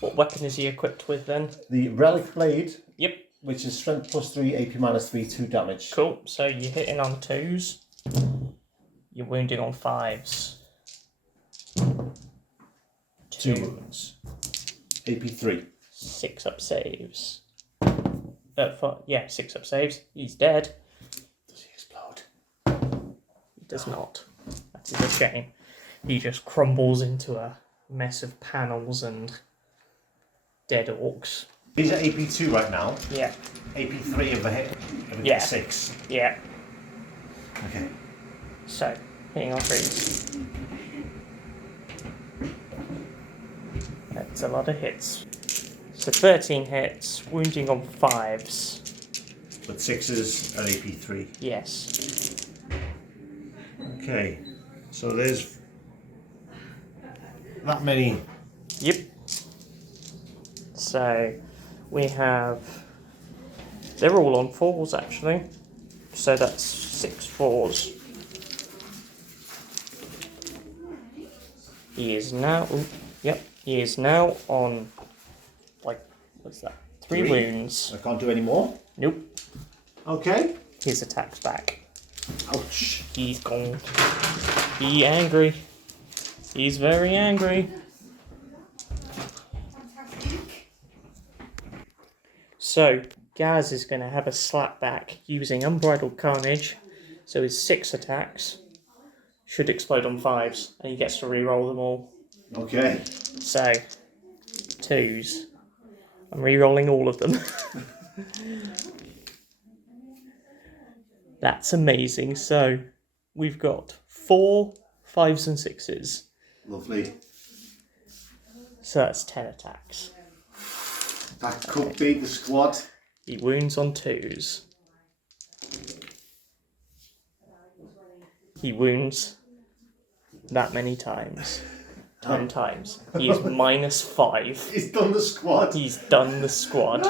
What weapon is he equipped with then? The Relic Blade. Yep. Which is strength +3, AP -3, 2 damage. Cool. So you're hitting on 2s. You're wounding on 5s. 2 wounds. AP 3. 6 up saves. 6 up saves. He's dead. Does he explode? He does not. That is a shame. He just crumbles into a mess of panels and dead orcs. He's at AP 2 right now. Yeah. AP 3 of the hit. And Yeah. 6. Yeah. Okay. So, hitting on 3s. That's a lot of hits. So 13 hits, wounding on 5s. But 6s at AP 3. Yes. Okay. So there's that many. Yep. So we have... They're all on 4s actually. So that's 6 4s. He is now... Yep. He is now on... What's that? 3 wounds. I can't do any more? Nope. Okay. His attack's back. Ouch. He's gone. He's angry. He's very angry. So, Ghaz is going to have a slap back using Unbridled Carnage. So his 6 attacks should explode on 5s, and he gets to re-roll them all. Okay. So, 2s. I'm re-rolling all of them. That's amazing. So, we've got 4 5s and 6s. Lovely. So that's 10 attacks. That could be the squad. He wounds on 2s. He wounds that many times. 10 times. He is -5. He's done the squad. He's done the squad.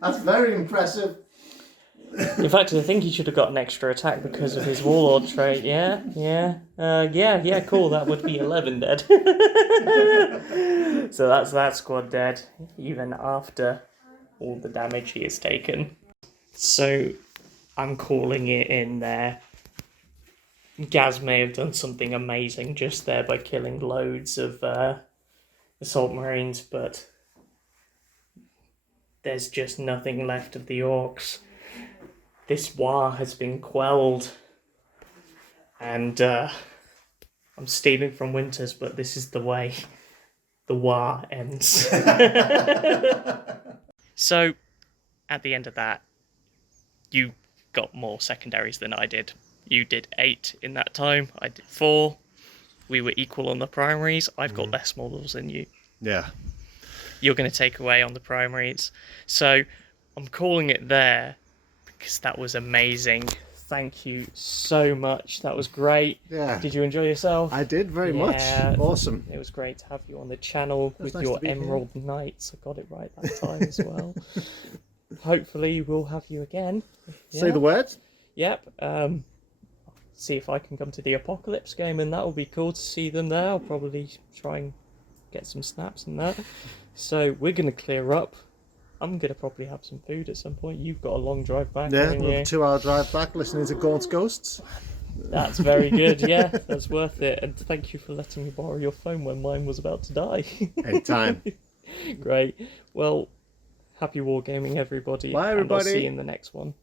That's very impressive. In fact, I think he should have got an extra attack because of his warlord trait. Yeah, cool. That would be 11 dead. So that's that squad dead, even after all the damage he has taken. So I'm calling it in there. Ghaz may have done something amazing just there by killing loads of assault marines, but there's just nothing left of the Orcs. This war has been quelled, and I'm stealing from Winters, but this is the way the war ends. So, at the end of that, you got more secondaries than I did. You did 8 in that time, I did 4. We were equal on the primaries. I've got less models than you. Yeah. You're going to take away on the primaries. So, I'm calling it there, because that was amazing. Thank you so much. That was great. Yeah. Did you enjoy yourself? I did very much. Awesome. It was great to have you on the channel with nice your Emerald Knights. I got it right that time as well. Hopefully we'll have you again. Yeah. Say the word. Yep. See if I can come to the Apocalypse game, and that will be cool to see them there. I'll probably try and get some snaps and that. So we're going to clear up. I'm going to probably have some food at some point. You've got a long drive back. Yeah, a 2-hour drive back listening to Gaunt's Ghosts. That's very good, yeah. That's worth it. And thank you for letting me borrow your phone when mine was about to die. Anytime. Great. Well, happy wargaming, everybody. Bye, everybody. And I'll see you in the next one.